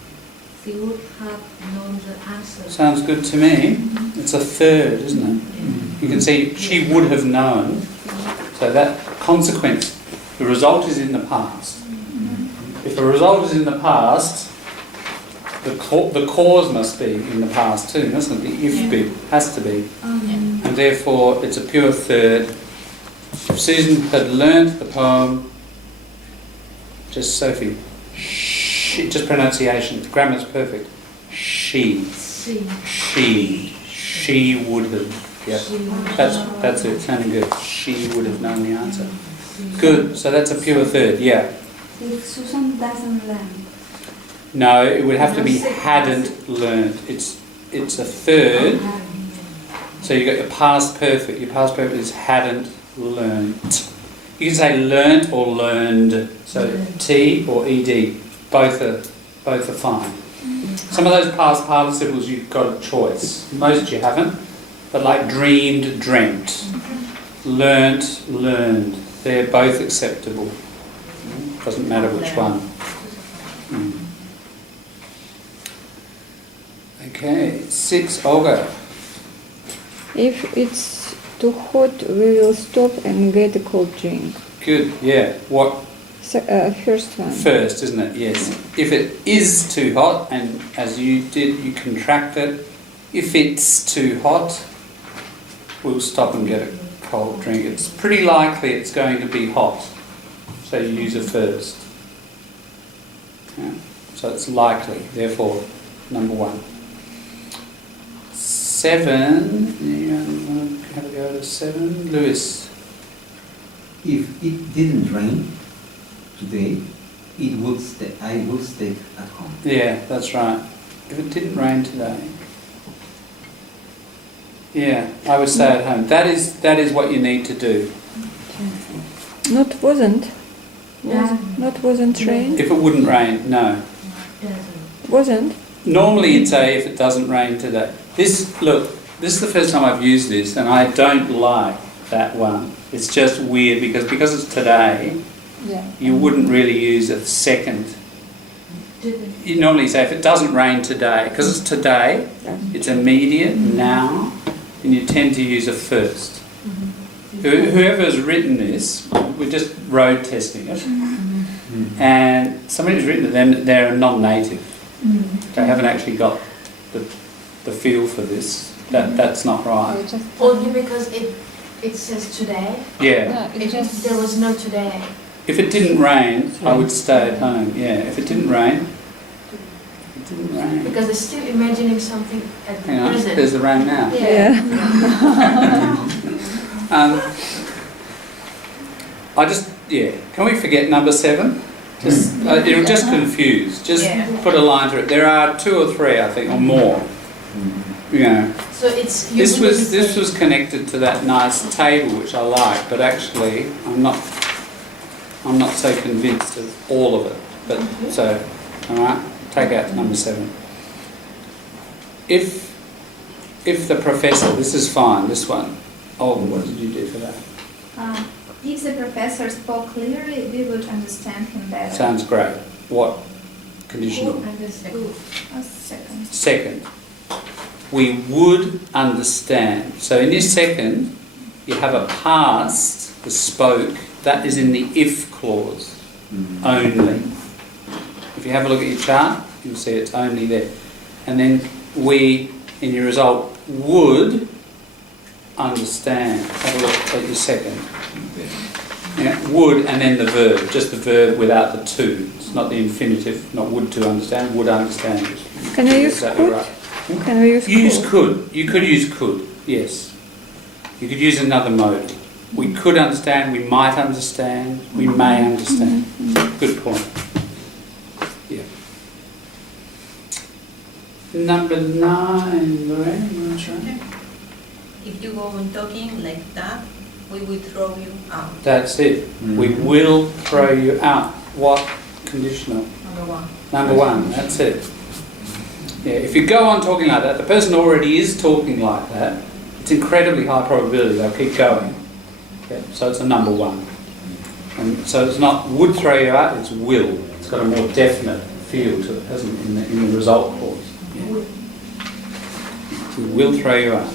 they would have known the answer. Sounds good to me. It's a third, isn't it? You can see she would have known. So that consequence, the result is in the past. If the result is in the past, the cause must be in the past too, mustn't it? The if bit has to be. And therefore it's a pure third. If Susan had learnt the poem, just Sophie, just pronunciation, the grammar's perfect. She would have. Yeah, that's it. Sounding good. She would have known the answer. Good. So that's a pure third. Yeah. If Susan doesn't learn. No, it would have to be hadn't learnt. It's a third. So you got your past perfect. Your past perfect is hadn't learnt. You can say learnt or learned. So T or ED, both are fine. Some of those past participles you've got a choice. Most you haven't. But like dreamed, dreamt. Learnt, learned. They're both acceptable. Doesn't matter which one. Okay, 6, Olga. if it's too hot, we will stop and get a cold drink. Good, yeah. What? First one. First, isn't it? Yes. If it is too hot, and as you did, you contract it. If it's too hot, we'll stop and get a cold drink. It's pretty likely it's going to be hot, so you use it first. Yeah. So it's likely, therefore, number 1. 7, you want to have a go to 7? Lewis. If it didn't rain today, I would stay at home. Yeah, that's right. If it didn't rain today, yeah, I would stay at home. That is what you need to do. Not wasn't. Not wasn't rain. If it wouldn't rain, no. Wasn't. Normally you'd say if it doesn't rain today. This is the first time I've used this, and I don't like that one. It's just weird because it's today. Yeah. You wouldn't really use a second. You normally say if it doesn't rain today, because it's today, it's immediate, now, and you tend to use a first. Whoever's written this, we're just road testing it, and somebody who's written it, then they're a non-native. They haven't actually got the feel for this. That's not right. Only because it says today. Yeah. There was no today. If it didn't rain, I would stay at home. Yeah. If it didn't rain, Because they're still imagining something at the hang on, present. there's the rain now. Yeah. Can we forget number 7? Just it'll just confuse. Just put a line through it. There are 2 or 3, I think, or more. You know, So it's This was connected to that nice table which I like, but actually I'm not so convinced of all of it. But so, all right, take out number 7. If the professor, this is fine. This one. Oh, what did you do for that? If the professor spoke clearly, we would understand him better. Sounds great. What conditional? Understood. A second. Second. We would understand. So in this second, you have a past, the spoke, that is in the if clause only. If you have a look at your chart, you'll see it's only there. And then we, in your result, would understand. Have a look at your second. Yeah, would and then the verb, just the verb without the to. It's not the infinitive, not would to understand, would understand. Can I use Exactly could? right. Can we use Use could. You could use could, yes. You could use another mode. We could understand, we might understand, we may understand. Good point. Yeah. Number 9, Lorraine, you want to try? If you go on talking like that, we will throw you out. That's it. We will throw you out. What conditional? Number 1. Number 1, that's it. Yeah, if you go on talking like that, the person already is talking like that, it's incredibly high probability they'll keep going. Okay, so it's a number 1. And so it's not would throw you out, it's will. It's got a more definite feel to it, hasn't it, in the result clause. Yeah. We will throw you out.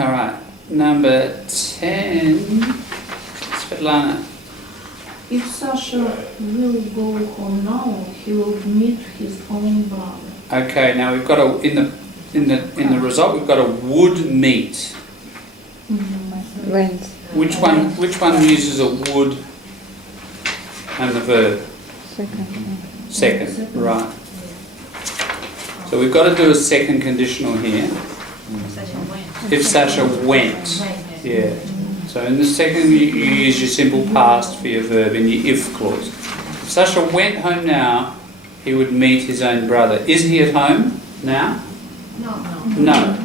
All right, number 10, Svetlana. If Sasha will go home now, he will meet his own brother. Okay, now we've got a in the result we've got a would meet. Went. Which one uses a would and the verb? Second, right. So we've got to do a second conditional here. If Sasha went, yeah. So in the second you use your simple past for your verb in your if clause. If Sasha went home now, he would meet his own brother. Is he at home now? No.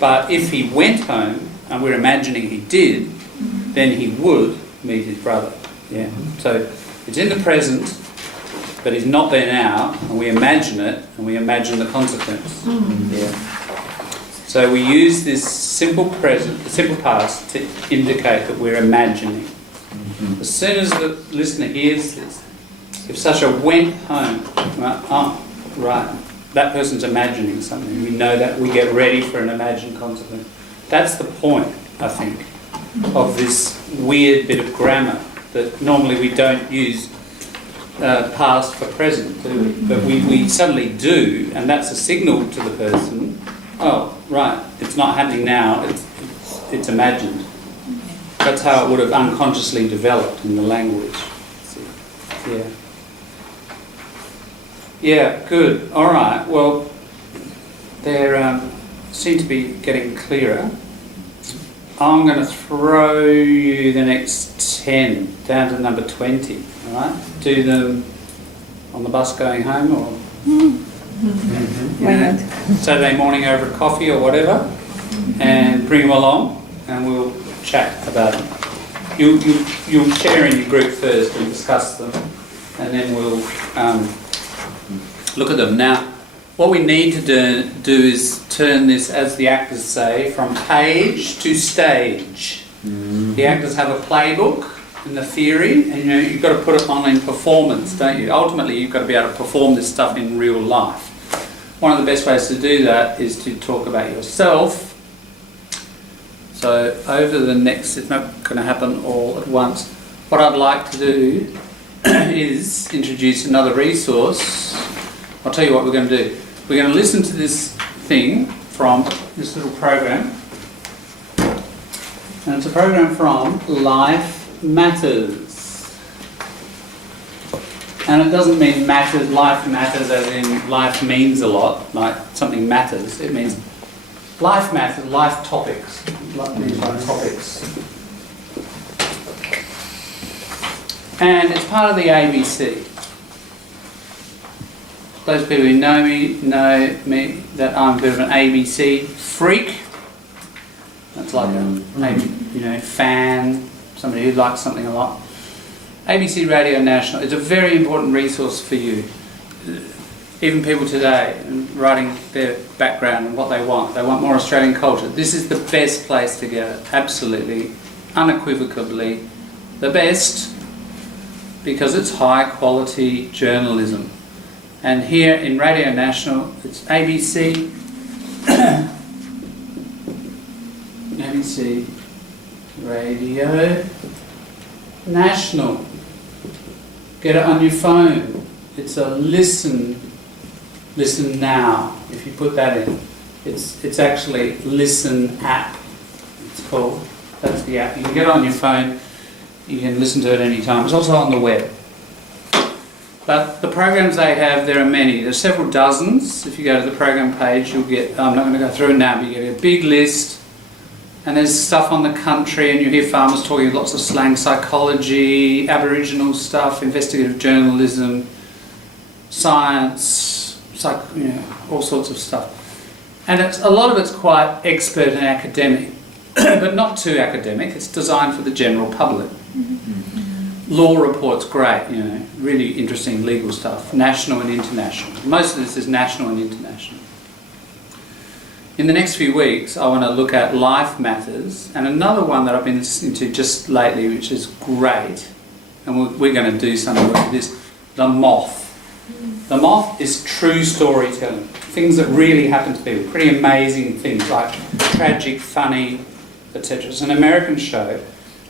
But if he went home, and we're imagining he did, then he would meet his brother. Yeah. So it's in the present, but he's not there now, and we imagine it, and we imagine the consequence. Yeah. So we use this simple past to indicate that we're imagining. As soon as the listener hears this, if Sasha went home, right, that person's imagining something. We know that, we get ready for an imagined consequence. That's the point, I think, of this weird bit of grammar that normally we don't use past for present, do we? But we suddenly do, and that's a signal to the person, oh, right, it's not happening now, it's imagined. That's how it would have unconsciously developed in the language. Yeah. Yeah, good. All right. Well, they seem to be getting clearer. I'm going to throw you the next 10 down to number 20. All right. Do them on the bus going home, or Why not? Saturday morning over a coffee or whatever, and bring them along, and we'll chat about them. You'll share in your group first and discuss them, and then we'll look at them. Now, what we need to do is turn this, as the actors say, from page to stage. The actors have a playbook in the theory, and you've got to put it on in performance, don't you? Ultimately, you've got to be able to perform this stuff in real life. One of the best ways to do that is to talk about yourself. So over the next, it's not going to happen all at once. What I'd like to do is introduce another resource. I'll tell you what we're going to do. We're going to listen to this thing from this little program. And it's a program from Life Matters. And it doesn't mean matters, life matters as in life means a lot, like something matters. It means life matters, life topics. Life topics. And it's part of the ABC. those people who know me that I'm a bit of an ABC freak. That's like a fan, somebody who likes something a lot. ABC Radio National is a very important resource for you. Even people today, writing their background and what they want more Australian culture. This is the best place to get it, absolutely, unequivocally the best, because it's high quality journalism. And here in Radio National, it's ABC, ABC Radio National. Get it on your phone. It's a listen now. If you put that in, it's actually Listen app. It's called. That's the app. You can get it on your phone. You can listen to it any time. It's also on the web. But the programs they have, there are many. There's several dozens. If you go to the program page, you'll get. I'm not going to go through it now, but you get a big list. And there's stuff on the country, and you hear farmers talking lots of slang, psychology, Aboriginal stuff, investigative journalism, science, all sorts of stuff. And a lot of it's quite expert and academic, but not too academic. It's designed for the general public. Law reports, great, really interesting legal stuff, national and international. Most of this is national and international. In the next few weeks, I want to look at Life Matters, and another one that I've been listening to just lately, which is great, and we're going to do something with this, The Moth. The Moth is true storytelling, things that really happen to people, pretty amazing things, like tragic, funny, etc. It's an American show,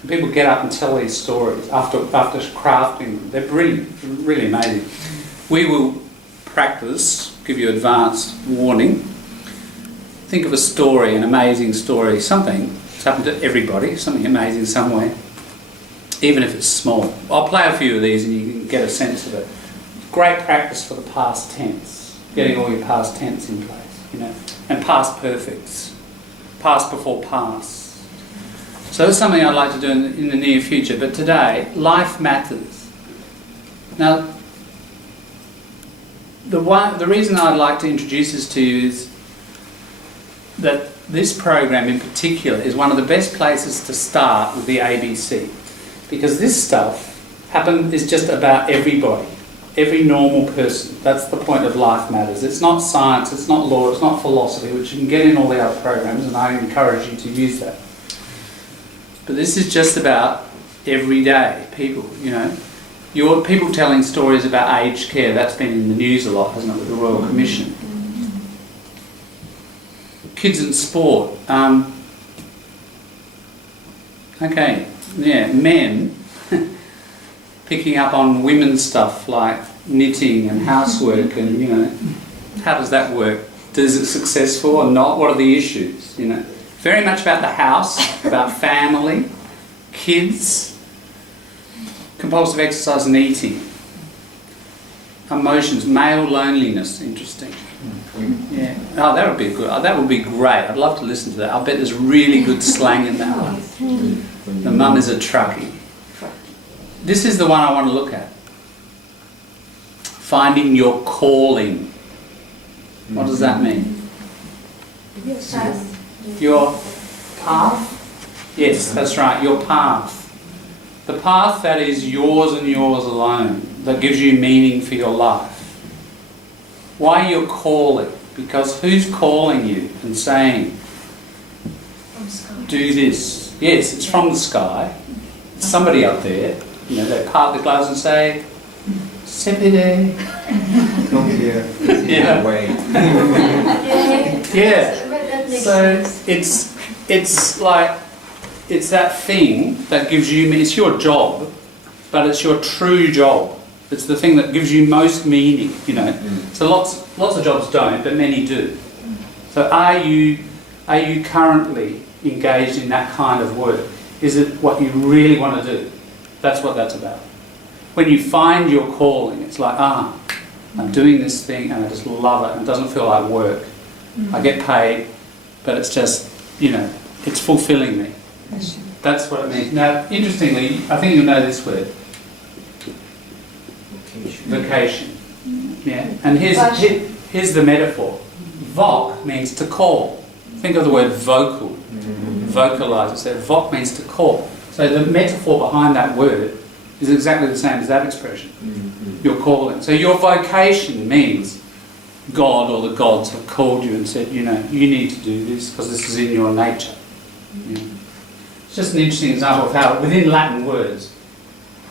and people get up and tell these stories after crafting them. They're brilliant, really amazing. We will practice, give you advance warning. Think of a story, an amazing story, something that's happened to everybody, something amazing somewhere, even if it's small. I'll play a few of these and you can get a sense of it. Great practice for the past tense, getting all your past tense in place, and past perfects, past before past. So that's something I'd like to do in the near future, but today, Life Matters. Now, the reason I'd like to introduce this to you is that this program in particular is one of the best places to start with the ABC, because this stuff is just about everybody, every normal person. That's the point of Life Matters. It's not science, it's not law, it's not philosophy, which you can get in all the other programs, and I encourage you to use that. But this is just about everyday people, Your people telling stories about aged care, that's been in the news a lot, hasn't it, with the Royal Commission. Kids in sport. Men picking up on women's stuff like knitting and housework, and how does that work? Is it successful or not? What are the issues? Very much about the house, about family, kids, compulsive exercise and eating, emotions, male loneliness. Interesting. Yeah. Oh, that would be good. That would be great. I'd love to listen to that. I bet there's really good slang in that one. The mum is a truckie. This is the one I want to look at. Finding your calling. What does that mean? Your path? Yes, that's right. Your path. The path that is yours and yours alone, that gives you meaning for your life. Why you're calling? Because who's calling you and saying, do this? Yes, it's from the sky. It's somebody up there. They part the clouds and say, sept. Come here. Yeah. Way. Yeah. So it's like, it's that thing that gives you, it's your job, but it's your true job. It's the thing that gives you most meaning, So lots of jobs don't, but many do. So are you currently engaged in that kind of work? Is it what you really want to do? That's what that's about. When you find your calling, it's like, I'm doing this thing and I just love it and it doesn't feel like work. I get paid, but it's just, it's fulfilling me. That's what it means. Now, interestingly, I think you'll know this word. Vocation. Yeah, and here's the metaphor. Vok means to call. Think of the word vocal. Vocalize. So vok means to call. So the metaphor behind that word is exactly the same as that expression. You're calling. So your vocation means God or the gods have called you and said, you know, you need to do this because this is in your nature. Yeah. It's just an interesting example of how within Latin words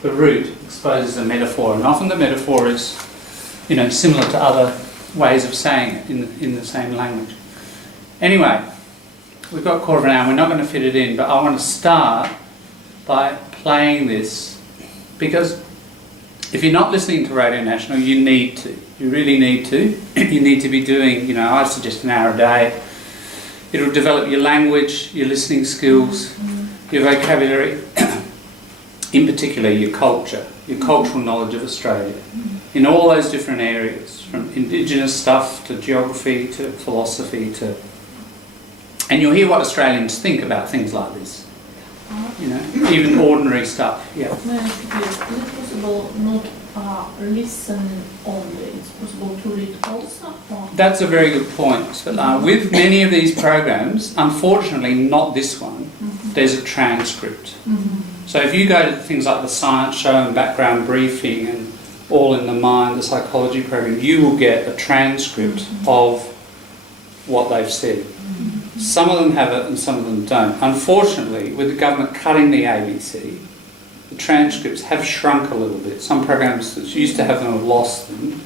the root exposes a metaphor, and often the metaphor is, you know, similar to other ways of saying it in the same language. Anyway, we've got a quarter of an hour. We're not going to fit it in, but I want to start by playing this because if you're not listening to Radio National, you need to. You really need to. You need to be doing, you know, I suggest an hour a day. It'll develop your language, your listening skills, your vocabulary, in particular your culture, your cultural knowledge of Australia, in all those different areas, from Indigenous stuff to geography to philosophy to... And you'll hear what Australians think about things like this. You know, even ordinary stuff. Yeah. May I ask you, is it possible not listen only? It's possible to read also? Or? That's a very good point. So, with many of these programs, unfortunately not this one, there's a transcript. So if you go to things like the science show and background briefing and All in the Mind, the psychology program, you will get a transcript of what they've said. Some of them have it and some of them don't. Unfortunately, with the government cutting the ABC, the transcripts have shrunk a little bit. Some programs that used to have them have lost them.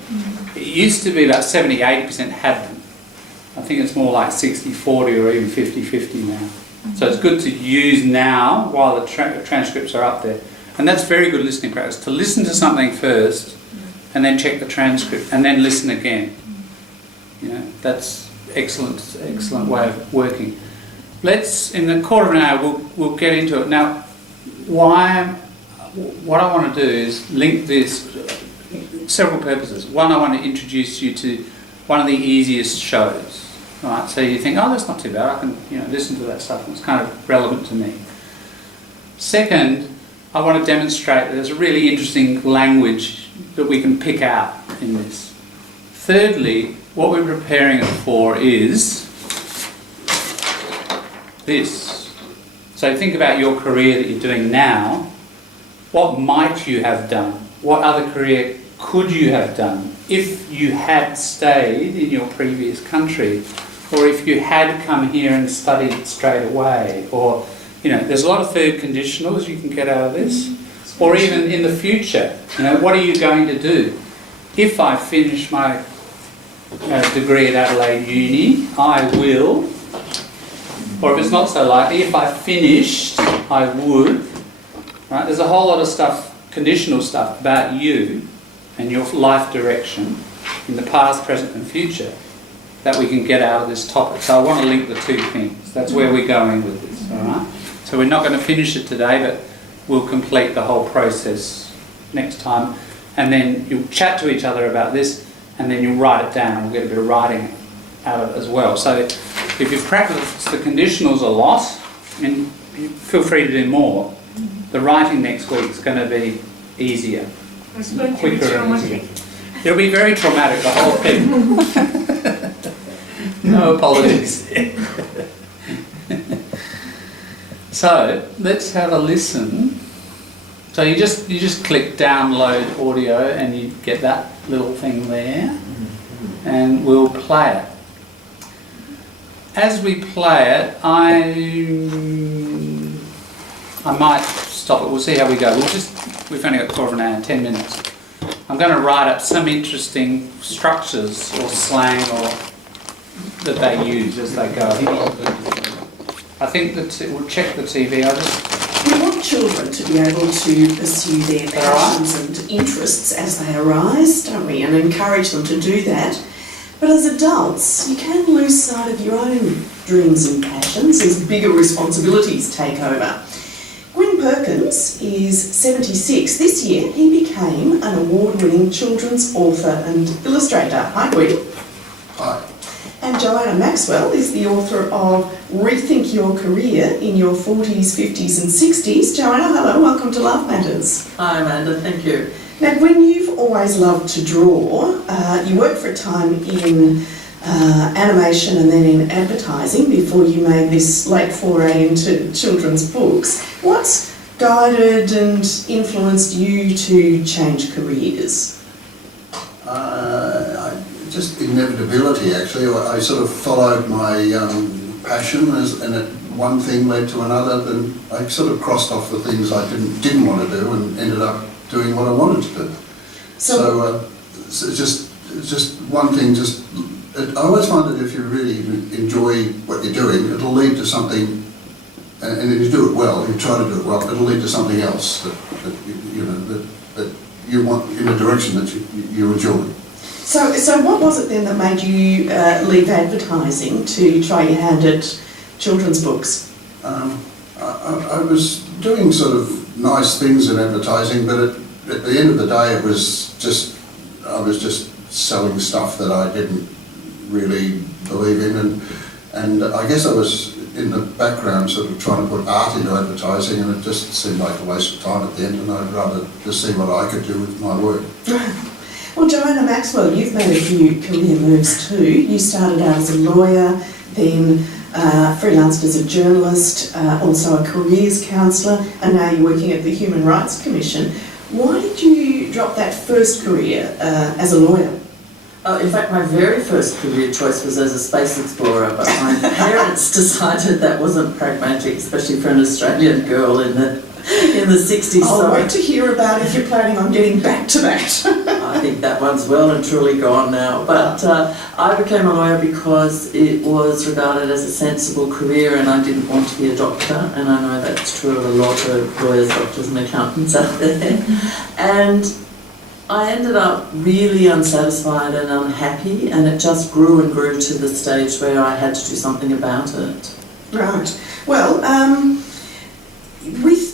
It used to be about 70-80% had them. I think it's more like 60-40 or even 50-50 now. So it's good to use now while the transcripts are up there. And that's very good listening practice, to listen to something first and then check the transcript and then listen again. You know, that's excellent way of working. Let's, in the quarter of an hour, we'll get into it. Now, what I want to do is link this, several purposes. One, I want to introduce you to one of the easiest shows. Right, so you think, oh, that's not too bad, I can, you know, listen to that stuff and it's kind of relevant to me. Second, I want to demonstrate that there's a really interesting language that we can pick out in this. Thirdly, what we're preparing it for is this. So think about your career that you're doing now. What might you have done? What other career could you have done if you had stayed in your previous country, or if you had come here and studied straight away, or, you know, there's a lot of third conditionals you can get out of this, or even in the future, you know, what are you going to do? If I finish my degree at Adelaide Uni, I will, or if it's not so likely, if I finished, I would, right? There's a whole lot of stuff, conditional stuff about you and your life direction in the past, present and future that we can get out of this topic. So I want to link the two things. That's where we're going with this, all right? So we're not going to finish it today, but we'll complete the whole process next time. And then you'll chat to each other about this, and then you'll write it down, and we'll get a bit of writing out of it as well. So if you've practiced the conditionals a lot, and feel free to do more, the writing next week is going to be easier. It's going to be Quicker and traumatic. easier. It'll be very traumatic, the whole thing. No apologies. So let's have a listen. So you just click download audio and you get that little thing there, and we'll play it. As we play it, I might stop it. We'll see how we go. We've only got a quarter of an hour, 10 minutes. I'm going to write up some interesting structures or slang or that they use as they go. I think that we'll check the TV. We want children to be able to pursue their passions and interests as they arise, don't we? And encourage them to do that. But as adults, you can lose sight of your own dreams and passions as bigger responsibilities take over. Gwyn Perkins is 76. This year he became an award-winning children's author and illustrator. Hi, Gwyn. Hi. And Joanna Maxwell is the author of Rethink Your Career in Your 40s, 50s and 60s. Joanna, hello, welcome to Love Matters. Hi Amanda, thank you. Now, Gwen, you've always loved to draw. You worked for a time in animation and then in advertising before you made this late foray into children's books. What's guided and influenced you to change careers? Just inevitability, actually. I sort of followed my passion, one thing led to another, then I sort of crossed off the things I didn't want to do and ended up doing what I wanted to do. So it's just one thing. I always find that if you really enjoy what you're doing, it'll lead to something, and if you do it well, if you try to do it well, it'll lead to something else that you want in a direction that you enjoy. So what was it then that made you leave advertising to try your hand at children's books? I was doing sort of nice things in advertising, but at the end of the day, I was just selling stuff that I didn't really believe in, and I guess I was in the background sort of trying to put art into advertising, and it just seemed like a waste of time at the end, and I'd rather just see what I could do with my work. Well, Joanna Maxwell, you've made a few career moves too. You started out as a lawyer, then freelanced as a journalist, also a careers counsellor, and now you're working at the Human Rights Commission. Why did you drop that first career as a lawyer? In fact, my very first career choice was as a space explorer, but my parents decided that wasn't pragmatic, especially for an Australian girl in the 60s. I'll wait to hear about if you're planning on getting back to that. I think that one's well and truly gone now. But I became a lawyer because it was regarded as a sensible career, and I didn't want to be a doctor, and I know that's true of a lot of lawyers, doctors and accountants out there. And I ended up really unsatisfied and unhappy, and it just grew and grew to the stage where I had to do something about it. Right. Well,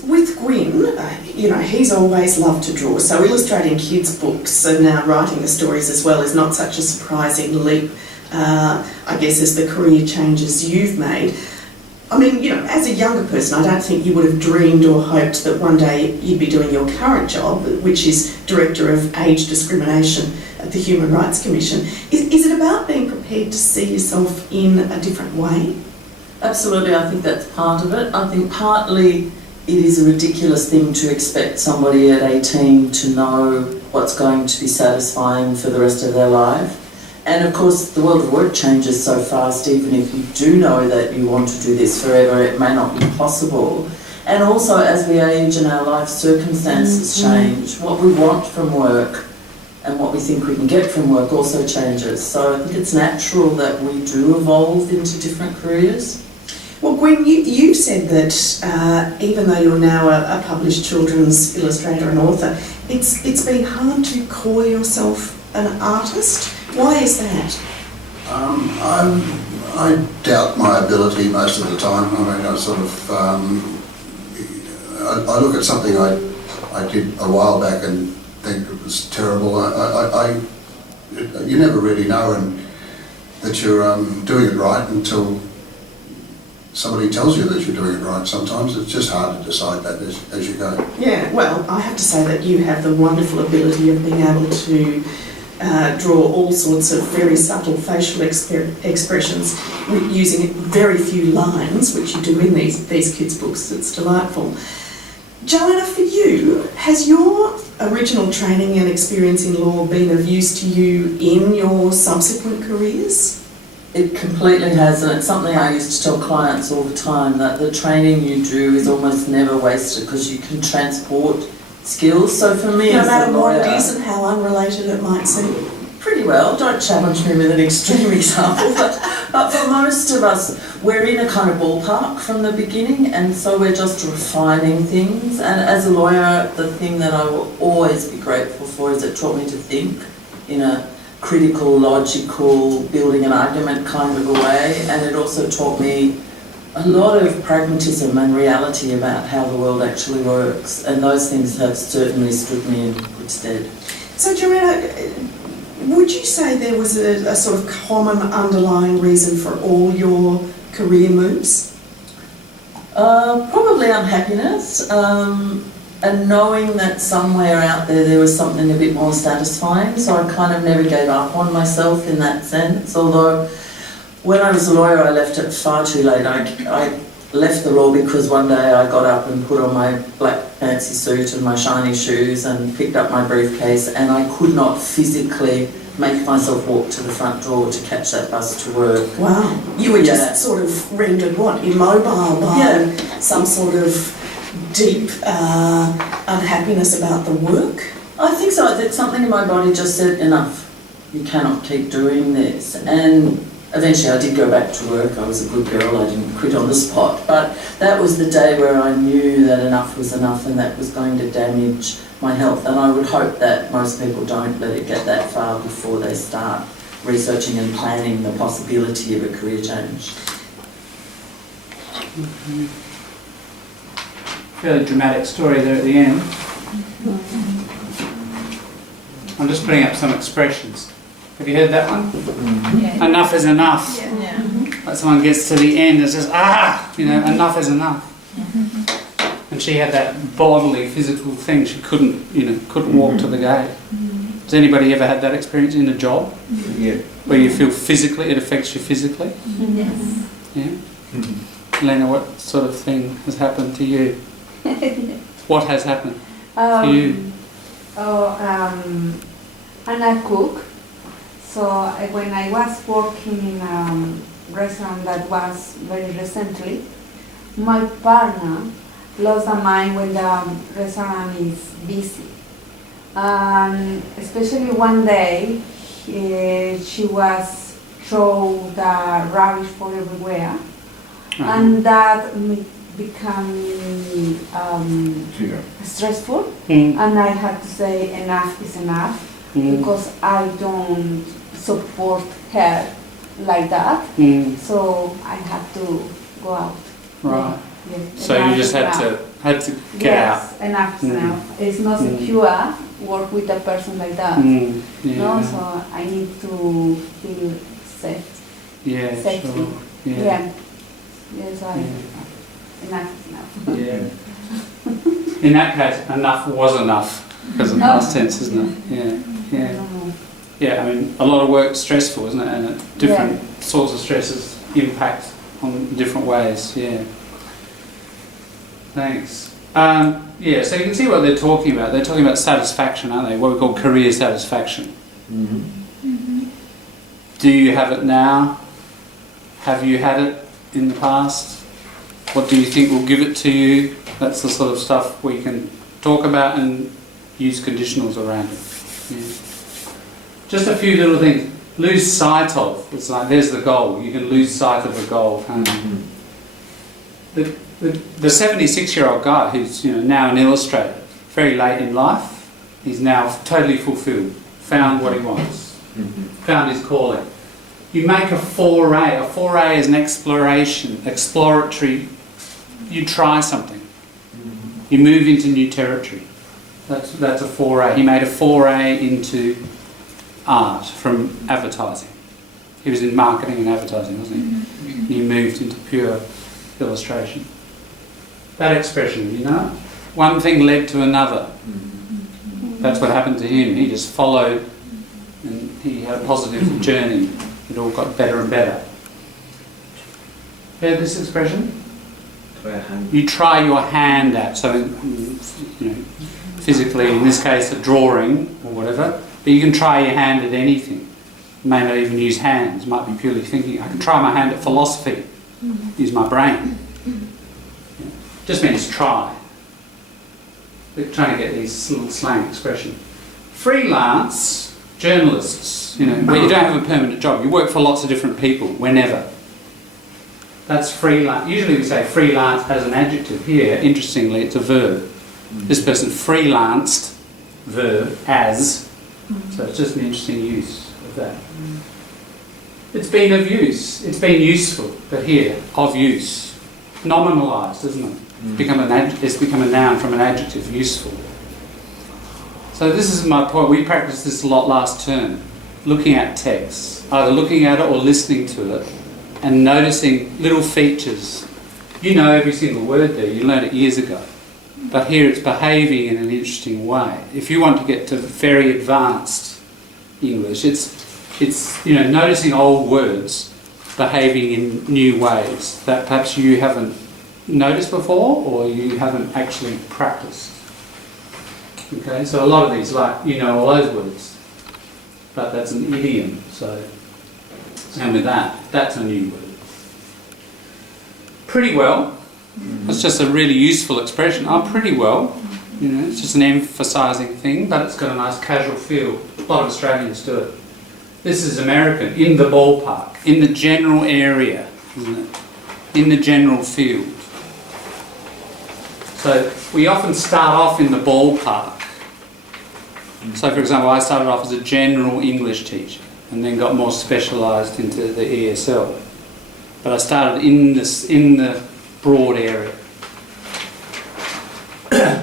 with Gwyn, he's always loved to draw, so illustrating kids' books and now writing the stories as well is not such a surprising leap, I guess, as the career changes you've made. I mean, as a younger person, I don't think you would have dreamed or hoped that one day you'd be doing your current job, which is Director of Age Discrimination at the Human Rights Commission. Is it about being prepared to see yourself in a different way? Absolutely, I think that's part of it. I think partly it is a ridiculous thing to expect somebody at 18 to know what's going to be satisfying for the rest of their life. And of course, the world of work changes so fast, even if you do know that you want to do this forever, it may not be possible. And also, as we age and our life circumstances change, what we want from work and what we think we can get from work also changes. So I think it's natural that we do evolve into different careers. Well, Gwen, you said that even though you're now a published children's illustrator and author, it's been hard to call yourself an artist. Why is that? I doubt my ability most of the time. I mean, I sort of I look at something I did a while back and think it was terrible. You never really know that you're doing it right until somebody tells you that you're doing it right. Sometimes it's just hard to decide that as you go. Yeah, well, I have to say that you have the wonderful ability of being able to draw all sorts of very subtle facial expressions using very few lines, which you do in these kids' books. It's delightful. Joanna, for you, has your original training and experience in law been of use to you in your subsequent careers? It completely has, and it's something I used to tell clients all the time, that the training you do is almost never wasted because you can transport skills. So for me, no matter what it is and how unrelated it might seem. Pretty well. Don't challenge me with an extreme example, but for most of us, we're in a kind of ballpark from the beginning, and so we're just refining things. And as a lawyer, the thing that I will always be grateful for is it taught me to think in a critical, logical, building an argument kind of a way, and it also taught me a lot of pragmatism and reality about how the world actually works, and those things have certainly stood me in good stead. So Joanna, would you say there was a sort of common underlying reason for all your career moves? Probably unhappiness. and knowing that somewhere out there was something a bit more satisfying, so I kind of never gave up on myself in that sense. Although when I was a lawyer, I left it far too late. I left the law because one day I got up and put on my black fancy suit and my shiny shoes and picked up my briefcase, and I could not physically make myself walk to the front door to catch that bus to work. Wow. You were just sort of rendered what? Immobile by some sort of deep unhappiness about the work? I think so. That something in my body just said, enough. You cannot keep doing this. And eventually I did go back to work. I was a good girl. I didn't quit on the spot. But that was the day where I knew that enough was enough and that was going to damage my health. And I would hope that most people don't let it get that far before they start researching and planning the possibility of a career change. Fairly dramatic story there at the end. I'm just putting up some expressions. Have you heard that one? Yeah. Enough is enough. Yeah. Like someone gets to the end and says, enough is enough. And she had that bodily, physical thing. She couldn't walk to the gate. Has anybody ever had that experience in a job? Yeah. Where you feel physically, it affects you physically? Yes. Yeah? Lena, what sort of thing has happened to you? What has happened to you? I'm a cook. So when I was working in a restaurant that was very recently, my partner lost her mind when the restaurant is busy. Especially one day, she was throw the rubbish for everywhere, and that became stressful. And I had to say enough is enough because I don't support her like that. So I had to go out. Right. Yes, so you just had to get out. Yes, enough is enough. It's not secure work with a person like that. No, so I need to feel safe. Yeah, safety. sure. Yeah. Yes, enough is enough. Yeah. In that case, enough was enough because of past tense, isn't it? Yeah. Yeah, I mean, a lot of work's stressful, isn't it? And different sorts of stresses impact on different ways. Yeah. Thanks. So you can see what they're talking about. They're talking about satisfaction, aren't they? What we call career satisfaction. Do you have it now? Have you had it in the past? What do you think will give it to you? That's the sort of stuff we can talk about and use conditionals around it. Yeah. Just a few little things. Lose sight of. It's like there's the goal. You can lose sight of the goal. The 76-year-old guy who's now an illustrator, very late in life, he's now totally fulfilled, found what he wants, found his calling. You make a foray. A foray is an exploratory. You try something. You move into new territory. That's a foray. He made a foray into art from advertising. He was in marketing and advertising, wasn't he? He moved into pure illustration. That expression, one thing led to another. That's what happened to him. He just followed and he had a positive journey. It all got better and better. Heard this expression? You try your hand at, so physically, in this case a drawing or whatever, but you can try your hand at anything. You may not even use hands, might be purely thinking. I can try my hand at philosophy, use my brain. Just means try. We're trying to get these little slang expressions. Freelance journalists, where you don't have a permanent job, you work for lots of different people, whenever. That's freelance. Usually we say freelance as an adjective. Here, interestingly, it's a verb. This person freelanced, verb, as. So it's just an interesting use of that. It's been of use. It's been useful, but here, of use. Nominalised, isn't it? It's become a noun from an adjective, useful. So this is my point. We practiced this a lot last term. Looking at text, either looking at it or listening to it, and noticing little features. You know every single word there. You learned it years ago. But here it's behaving in an interesting way. If you want to get to very advanced English, it's noticing old words behaving in new ways that perhaps you haven't noticed before or you haven't actually practiced. Okay, so a lot of these, like, all those words, but that's an idiom, and with that's a new word. Pretty well, it's just a really useful expression. Pretty well, it's just an emphasising thing, but it's got a nice casual feel. A lot of Australians do it. This is American, in the ballpark, in the general area, isn't it? In the general field. So we often start off in the ballpark. So for example, I started off as a general English teacher and then got more specialised into the ESL. But I started in the broad area.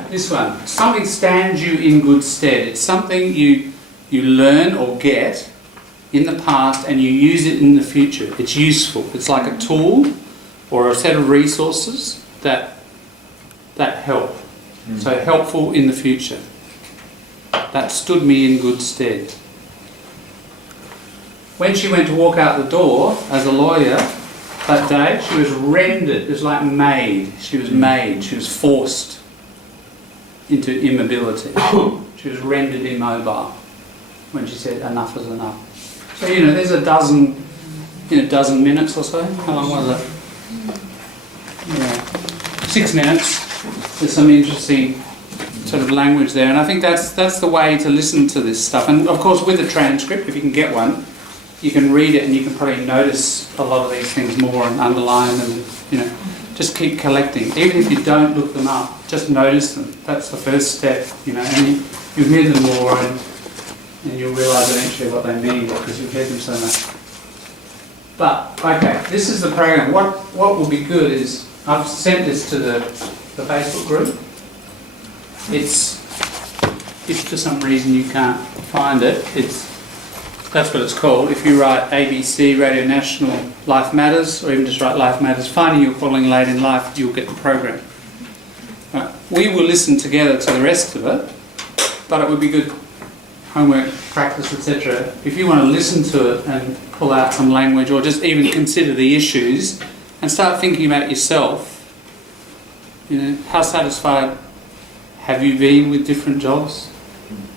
This one, something stands you in good stead. It's something you learn or get in the past and you use it in the future. It's useful. It's like a tool or a set of resources that help. So helpful in the future. That stood me in good stead. When she went to walk out the door as a lawyer that day, she was rendered. It was like made. She was made. She was forced into immobility. She was rendered immobile when she said enough is enough. So there's a dozen minutes or so. How long was it? Yeah, 6 minutes. There's some interesting sort of language there, and I think that's the way to listen to this stuff. And of course, with a transcript, if you can get one, you can read it and you can probably notice a lot of these things more and underline them. Just keep collecting. Even if you don't look them up, just notice them. That's the first step. And you hear them more, and you'll realise eventually what they mean because you've heard them so much. But okay, this is the program. What will be good is I've sent this to the Facebook group. If for some reason you can't find it, that's what it's called. If you write ABC Radio National Life Matters, or even just write Life Matters, finding your calling late in life, you'll get the program. Right. We will listen together to the rest of it, but it would be good homework, practice, etc. If you want to listen to it and pull out some language, or just even consider the issues and start thinking about yourself. How satisfied have you been with different jobs?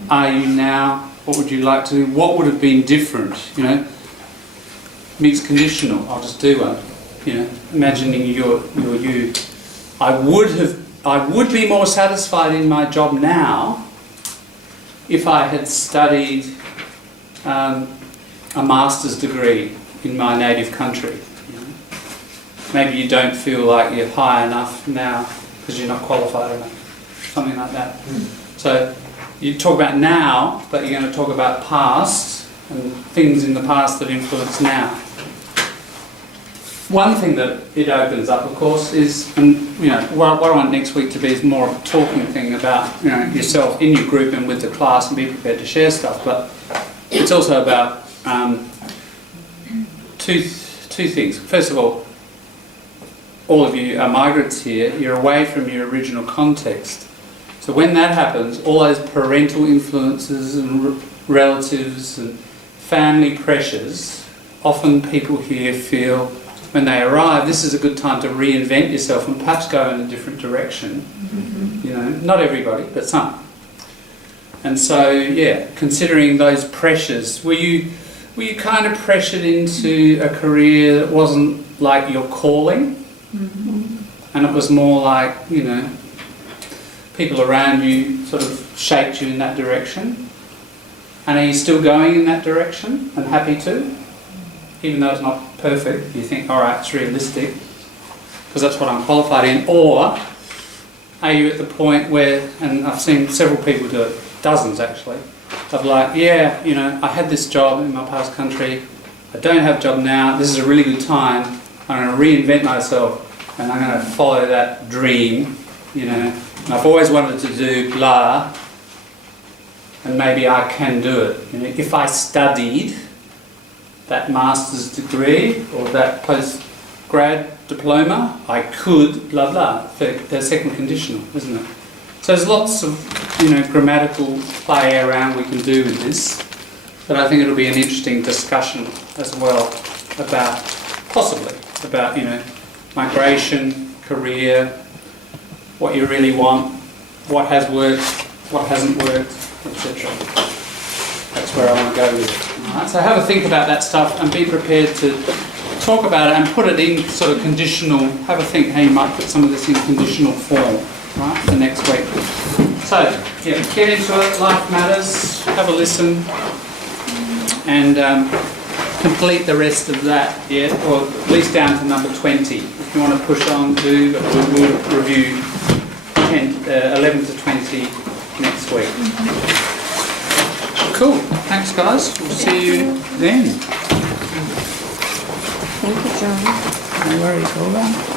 Are you now? What would you like to do? What would have been different? Mixed conditional. I'll just do one. Imagining you're you. I would be more satisfied in my job now if I had studied a master's degree in my native country. Maybe you don't feel like you're high enough now because you're not qualified enough. Something like that. So you talk about now, but you're going to talk about past and things in the past that influence now. One thing that it opens up, of course, is, and what I want next week to be is more of a talking thing about yourself in your group and with the class, and be prepared to share stuff. But it's also about two things. First of all of you are migrants here. You're away from your original context. So when that happens, all those parental influences and relatives and family pressures, often people here feel when they arrive, this is a good time to reinvent yourself and perhaps go in a different direction. Not everybody, but some. And so, considering those pressures, were you kind of pressured into a career that wasn't like your calling? And it was more like, people around you sort of shaped you in that direction? And are you still going in that direction and happy to? Even though it's not perfect, you think, all right, it's realistic because that's what I'm qualified in. Or are you at the point where, and I've seen several people do it, dozens actually, of like, I had this job in my past country, I don't have a job now, this is a really good time, I'm going to reinvent myself and I'm going to follow that dream, and I've always wanted to do blah, and maybe I can do it. If I studied that master's degree or that post-grad diploma, I could blah blah. The second conditional, isn't it? So there's lots of, grammatical play around we can do with this, but I think it'll be an interesting discussion as well about, possibly, about, migration, career, what you really want, what has worked, what hasn't worked, etc. That's where I want to go with it. All right? So have a think about that stuff and be prepared to talk about it and put it in sort of conditional, have a think how you might put some of this in conditional form, right, for next week. So, yeah, get into it, life matters, have a listen, and complete the rest of that, yeah, or at least down to number 20. If you want to push on to, but we'll review 11 to 20 next week. Cool, thanks guys, we'll see you then. Thank you, John. No worries, all right.